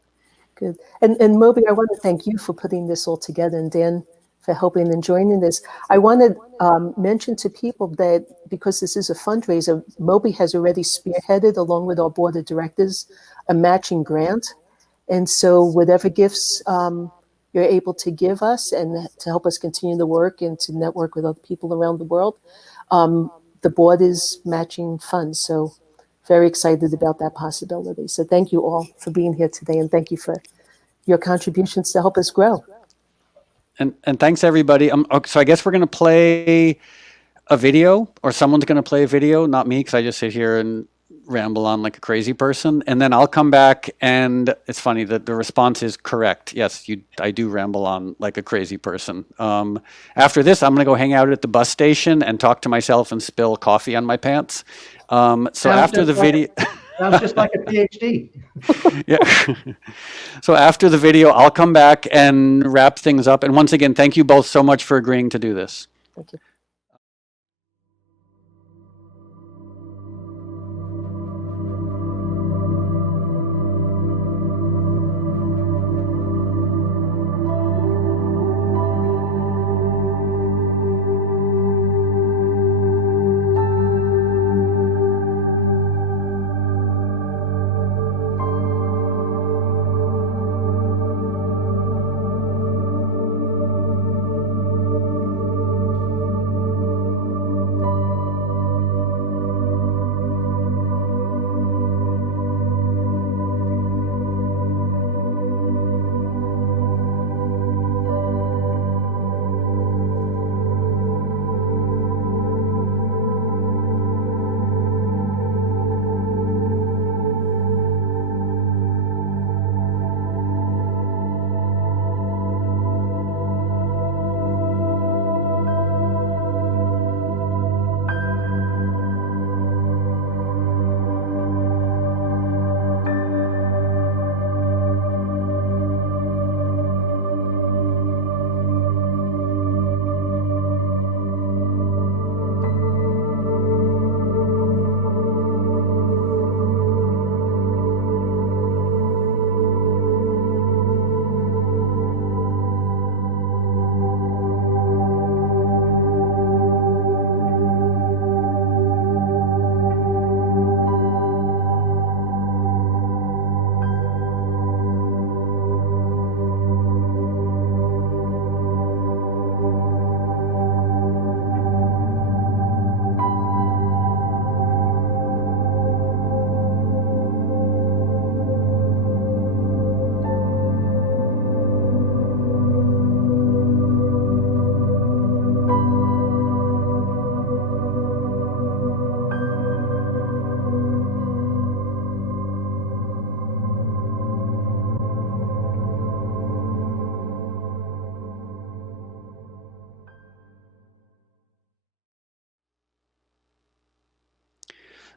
Good. And Moby, I want to thank you for putting this all together, and Dan for helping and joining this. I want to mention to people that because this is a fundraiser, Moby has already spearheaded, along with our board of directors, a matching grant. And so whatever gifts you're able to give us and to help us continue the work and to network with other people around the world, the board is matching funds. So very excited about that possibility. So thank you all for being here today, and thank you for your contributions to help us grow. And thanks, everybody. So I guess we're going to play a video, or someone's going to play a video, not me, because I just sit here and ramble on like a crazy person. And then I'll come back, and it's funny that the response is correct. Yes, I do ramble on like a crazy person. After this, I'm going to go hang out at the bus station and talk to myself and spill coffee on my pants. So after the video... Sounds just like a PhD. Yeah. So after the video, I'll come back and wrap things up. And once again, thank you both so much for agreeing to do this. Thank you.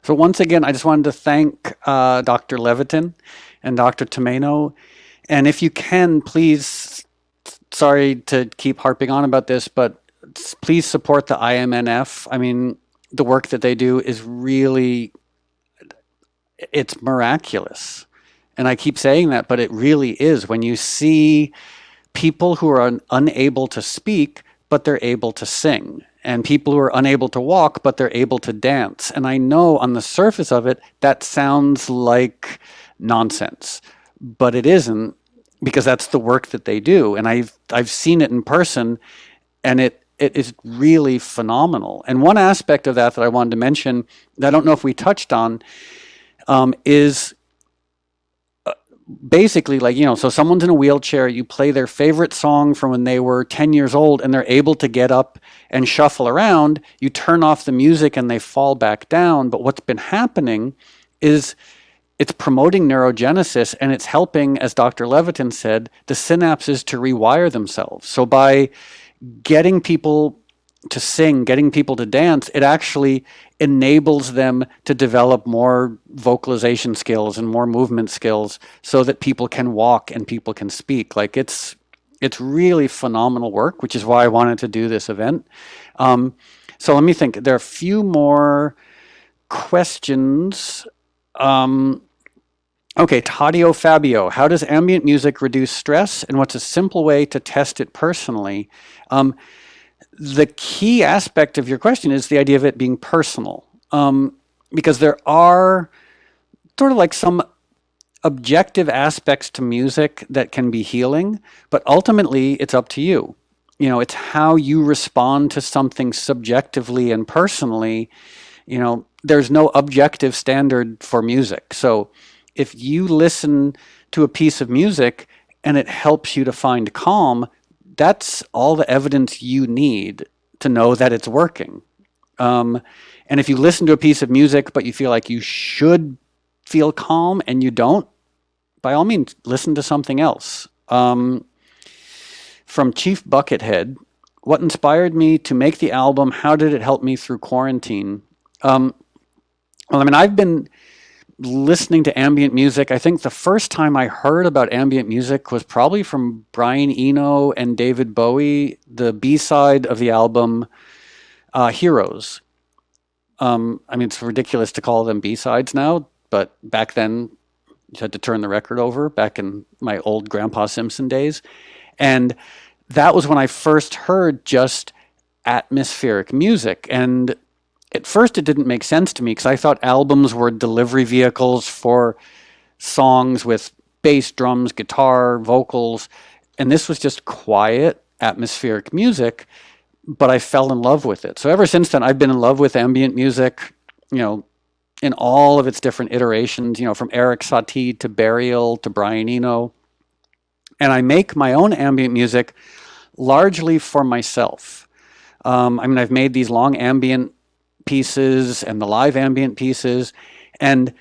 So once again, I just wanted to thank Dr. Levitin and Dr. Tomaino. And if you can, please, sorry to keep harping on about this, but please support the IMNF. I mean, the work that they do is really, it's miraculous. And I keep saying that, but it really is. When you see people who are unable to speak, but they're able to sing, and people who are unable to walk, but they're able to dance. And I know on the surface of it, that sounds like nonsense. But it isn't, because that's the work that they do. And I've seen it in person, and it is really phenomenal. And one aspect of that I wanted to mention, that I don't know if we touched on, is basically, like, so someone's in a wheelchair, you play their favorite song from when they were 10 years old, and they're able to get up and shuffle around. You turn off the music and they fall back down. But what's been happening is it's promoting neurogenesis, and it's helping, as Dr. Levitin said, the synapses to rewire themselves. So by getting people to sing, getting people to dance, it actually enables them to develop more vocalization skills and more movement skills, so that people can walk and people can speak. Like, it's really phenomenal work, which is why I wanted to do this event. So let me think. There are a few more questions. Okay, Tadio Fabio, how does ambient music reduce stress, and what's a simple way to test it personally? The key aspect of your question is the idea of it being personal, because there are sort of like some objective aspects to music that can be healing, but ultimately it's up to you. It's how you respond to something subjectively and personally. There's no objective standard for music. So if you listen to a piece of music and it helps you to find calm, that's all the evidence you need to know that it's working. And if you listen to a piece of music but you feel like you should feel calm and you don't, by all means, listen to something else. From Chief Buckethead, what inspired me to make the album? How did it help me through quarantine? Well, I've been listening to ambient music. I think the first time I heard about ambient music was probably from Brian Eno and David Bowie, the B-side of the album Heroes. It's ridiculous to call them B-sides now, but back then you had to turn the record over, back in my old Grandpa Simpson days. And that was when I first heard just atmospheric music. And at first it didn't make sense to me, because I thought albums were delivery vehicles for songs with bass, drums, guitar, vocals, and this was just quiet, atmospheric music, but I fell in love with it. So ever since then, I've been in love with ambient music, in all of its different iterations, from Eric Satie to Burial to Brian Eno. And I make my own ambient music largely for myself. I've made these long ambient pieces and the live ambient pieces, and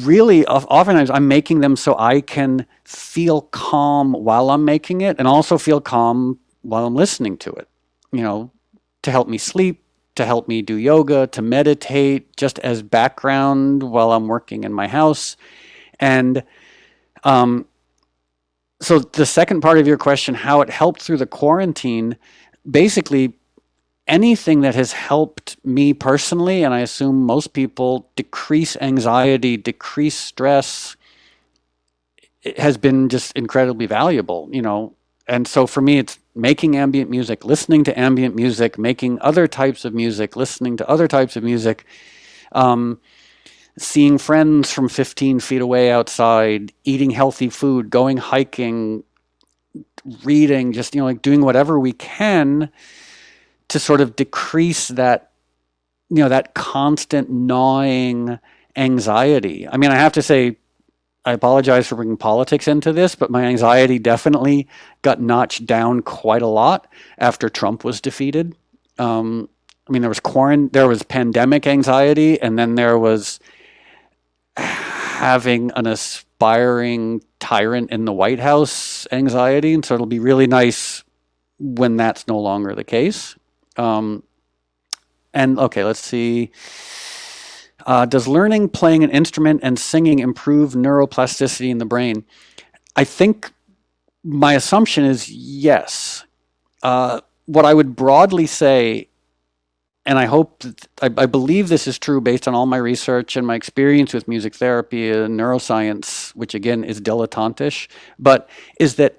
really oftentimes I'm making them so I can feel calm while I'm making it, and also feel calm while I'm listening to it, to help me sleep, to help me do yoga, to meditate, just as background while I'm working in my house. And so the second part of your question, how it helped through the quarantine, basically anything that has helped me personally, and I assume most people, decrease anxiety, decrease stress, it has been just incredibly valuable, And so for me, it's making ambient music, listening to ambient music, making other types of music, listening to other types of music, seeing friends from 15 feet away outside, eating healthy food, going hiking, reading, just, doing whatever we can to sort of decrease that, that constant gnawing anxiety. I have to say, I apologize for bringing politics into this, but my anxiety definitely got notched down quite a lot after Trump was defeated. There was pandemic anxiety, and then there was having an aspiring tyrant in the White House anxiety, and so it'll be really nice when that's no longer the case. And okay, let's see. Does learning, playing an instrument, and singing improve neuroplasticity in the brain? I think my assumption is yes. What I would broadly say, and I hope that, I believe this is true based on all my research and my experience with music therapy and neuroscience, which again is dilettantish, but is that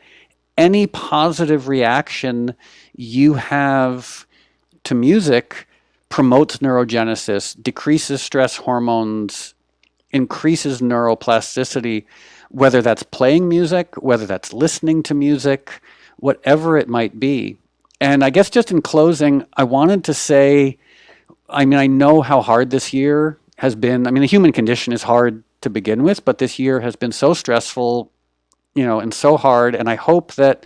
any positive reaction you have to music promotes neurogenesis, decreases stress hormones, increases neuroplasticity, whether that's playing music, whether that's listening to music, whatever it might be. And I guess just in closing, I wanted to say, I mean, I know how hard this year has been. I mean, the human condition is hard to begin with, but this year has been so stressful, you know, and so hard. And I hope that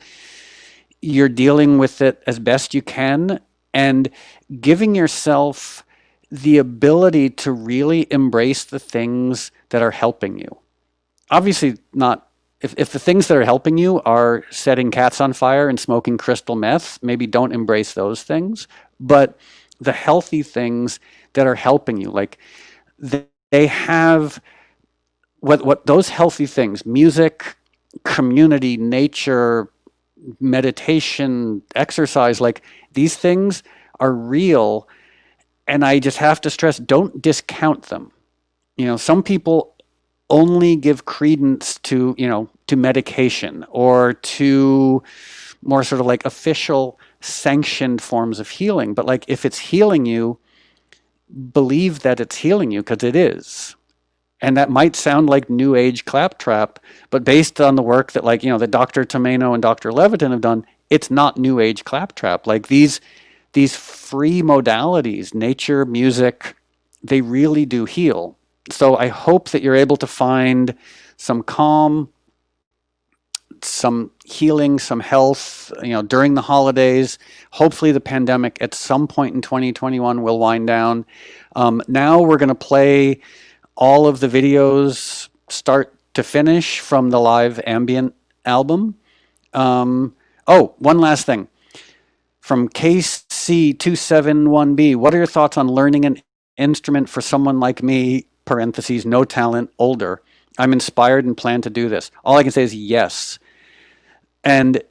you're dealing with it as best you can and giving yourself the ability to really embrace the things that are helping you. Obviously not, if the things that are helping you are setting cats on fire and smoking crystal meth, maybe don't embrace those things. But the healthy things that are helping you, like they have what those healthy things, music, community, nature, meditation, exercise, like these things are real. And I just have to stress, don't discount them. You know, some people only give credence to, you know, to medication or to more sort of like official sanctioned forms of healing. But like if it's healing you, believe that it's healing you, because it is. And that might sound like new age claptrap, but based on the work that, like, you know, that Dr. Tomaino and Dr. Levitin have done, it's not new age claptrap. Like these free modalities, nature, music, they really do heal. So I hope that you're able to find some calm, some healing, some health, you know, during the holidays. Hopefully the pandemic at some point in 2021 will wind down. Now we're going to play all of the videos start to finish from the live ambient album. Oh, one last thing. From KC271B, what are your thoughts on learning an instrument for someone like me, parentheses, no talent, older? I'm inspired and plan to do this. All I can say is yes. And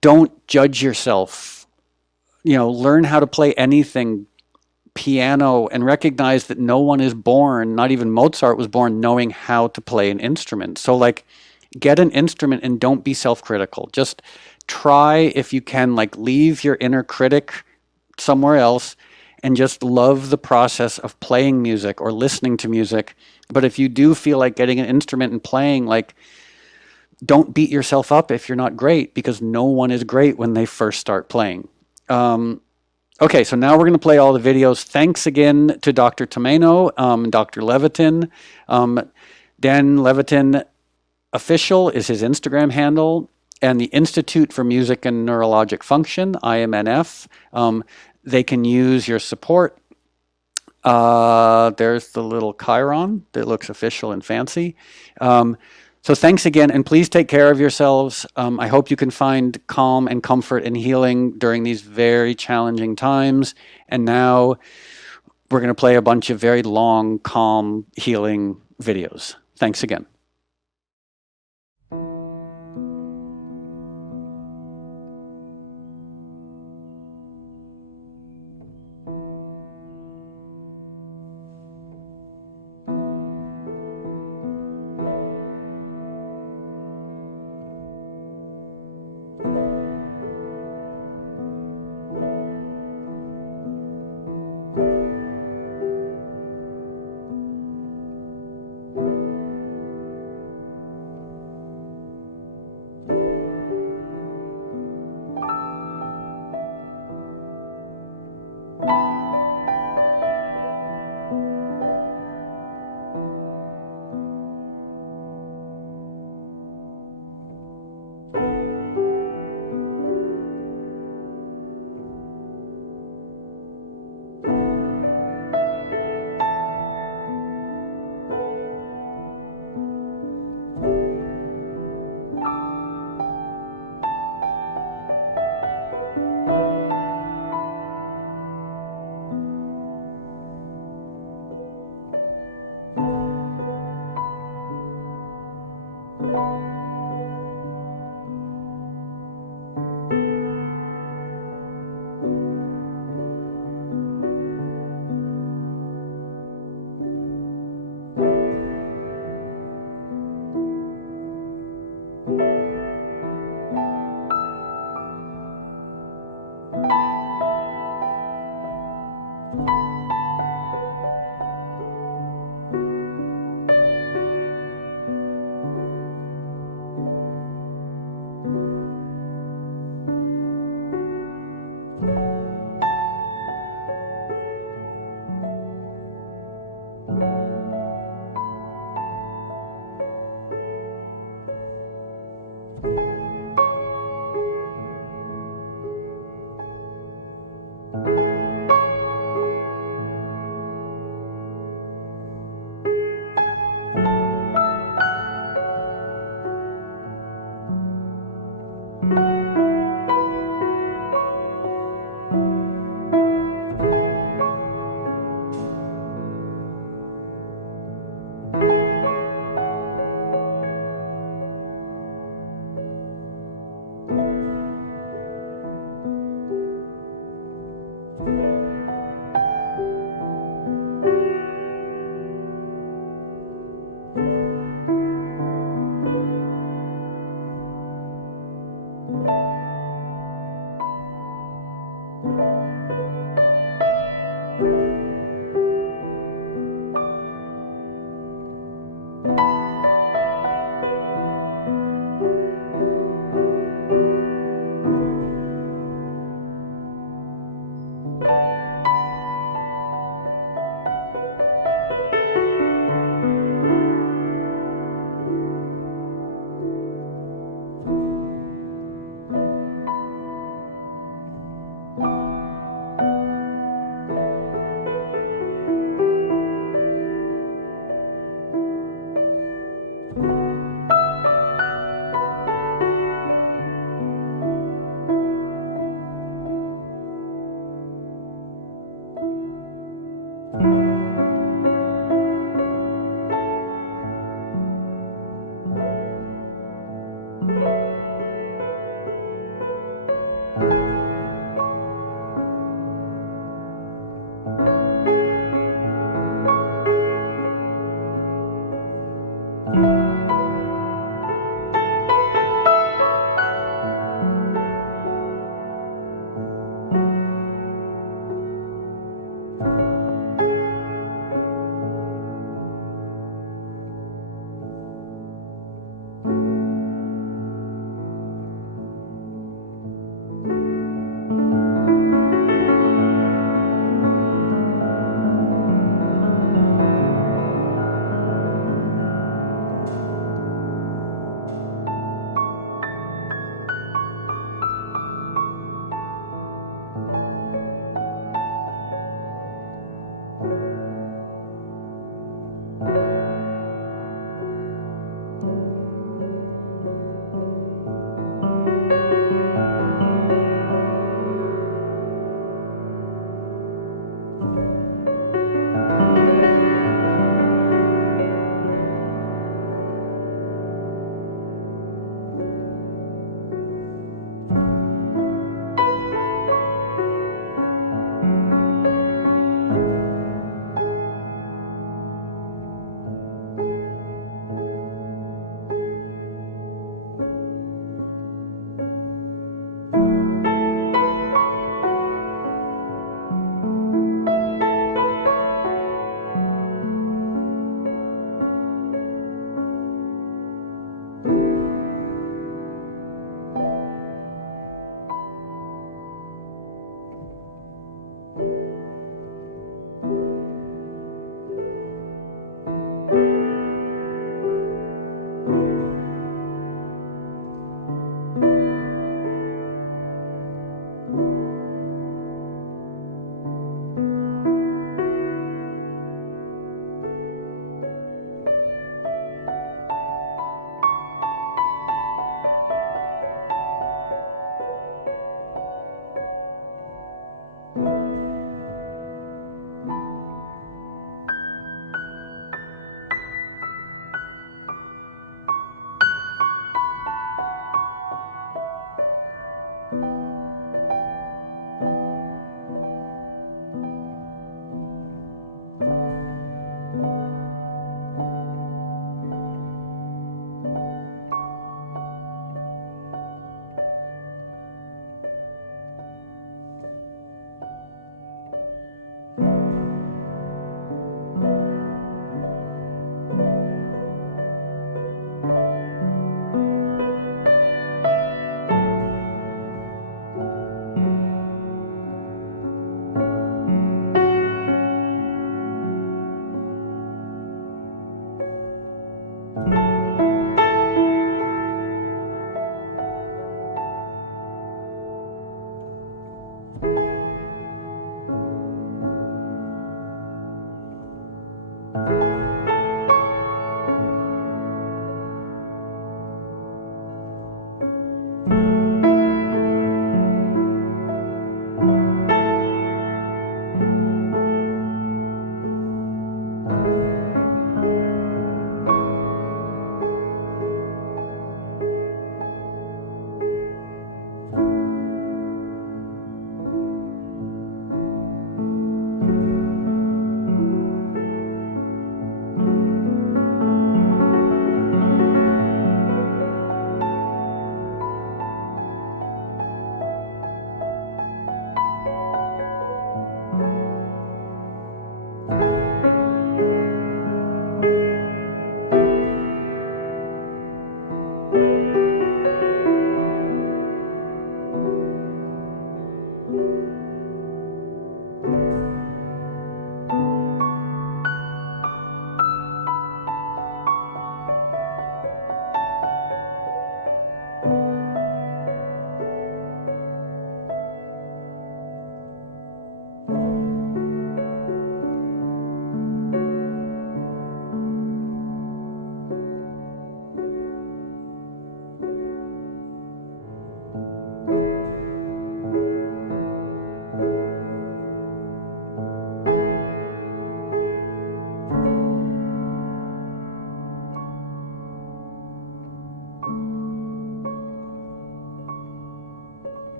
don't judge yourself. You know, learn how to play anything, piano, and recognize that no one is born, not even Mozart was born, knowing how to play an instrument. So like, get an instrument and don't be self-critical. Just try, if you can, like leave your inner critic somewhere else and just love the process of playing music or listening to music. But if you do feel like getting an instrument and playing, like, don't beat yourself up if you're not great, because no one is great when they first start playing. Okay, so now we're going to play all the videos. Thanks again to Dr. Tomaino, Dr. Levitin. Dan Levitin Official is his Instagram handle, and the Institute for Music and Neurologic Function, IMNF. They can use your support. There's the little chyron that looks official and fancy. So thanks again, and please take care of yourselves. I hope you can find calm and comfort and healing during these very challenging times. And now we're going to play a bunch of very long, calm, healing videos. Thanks again.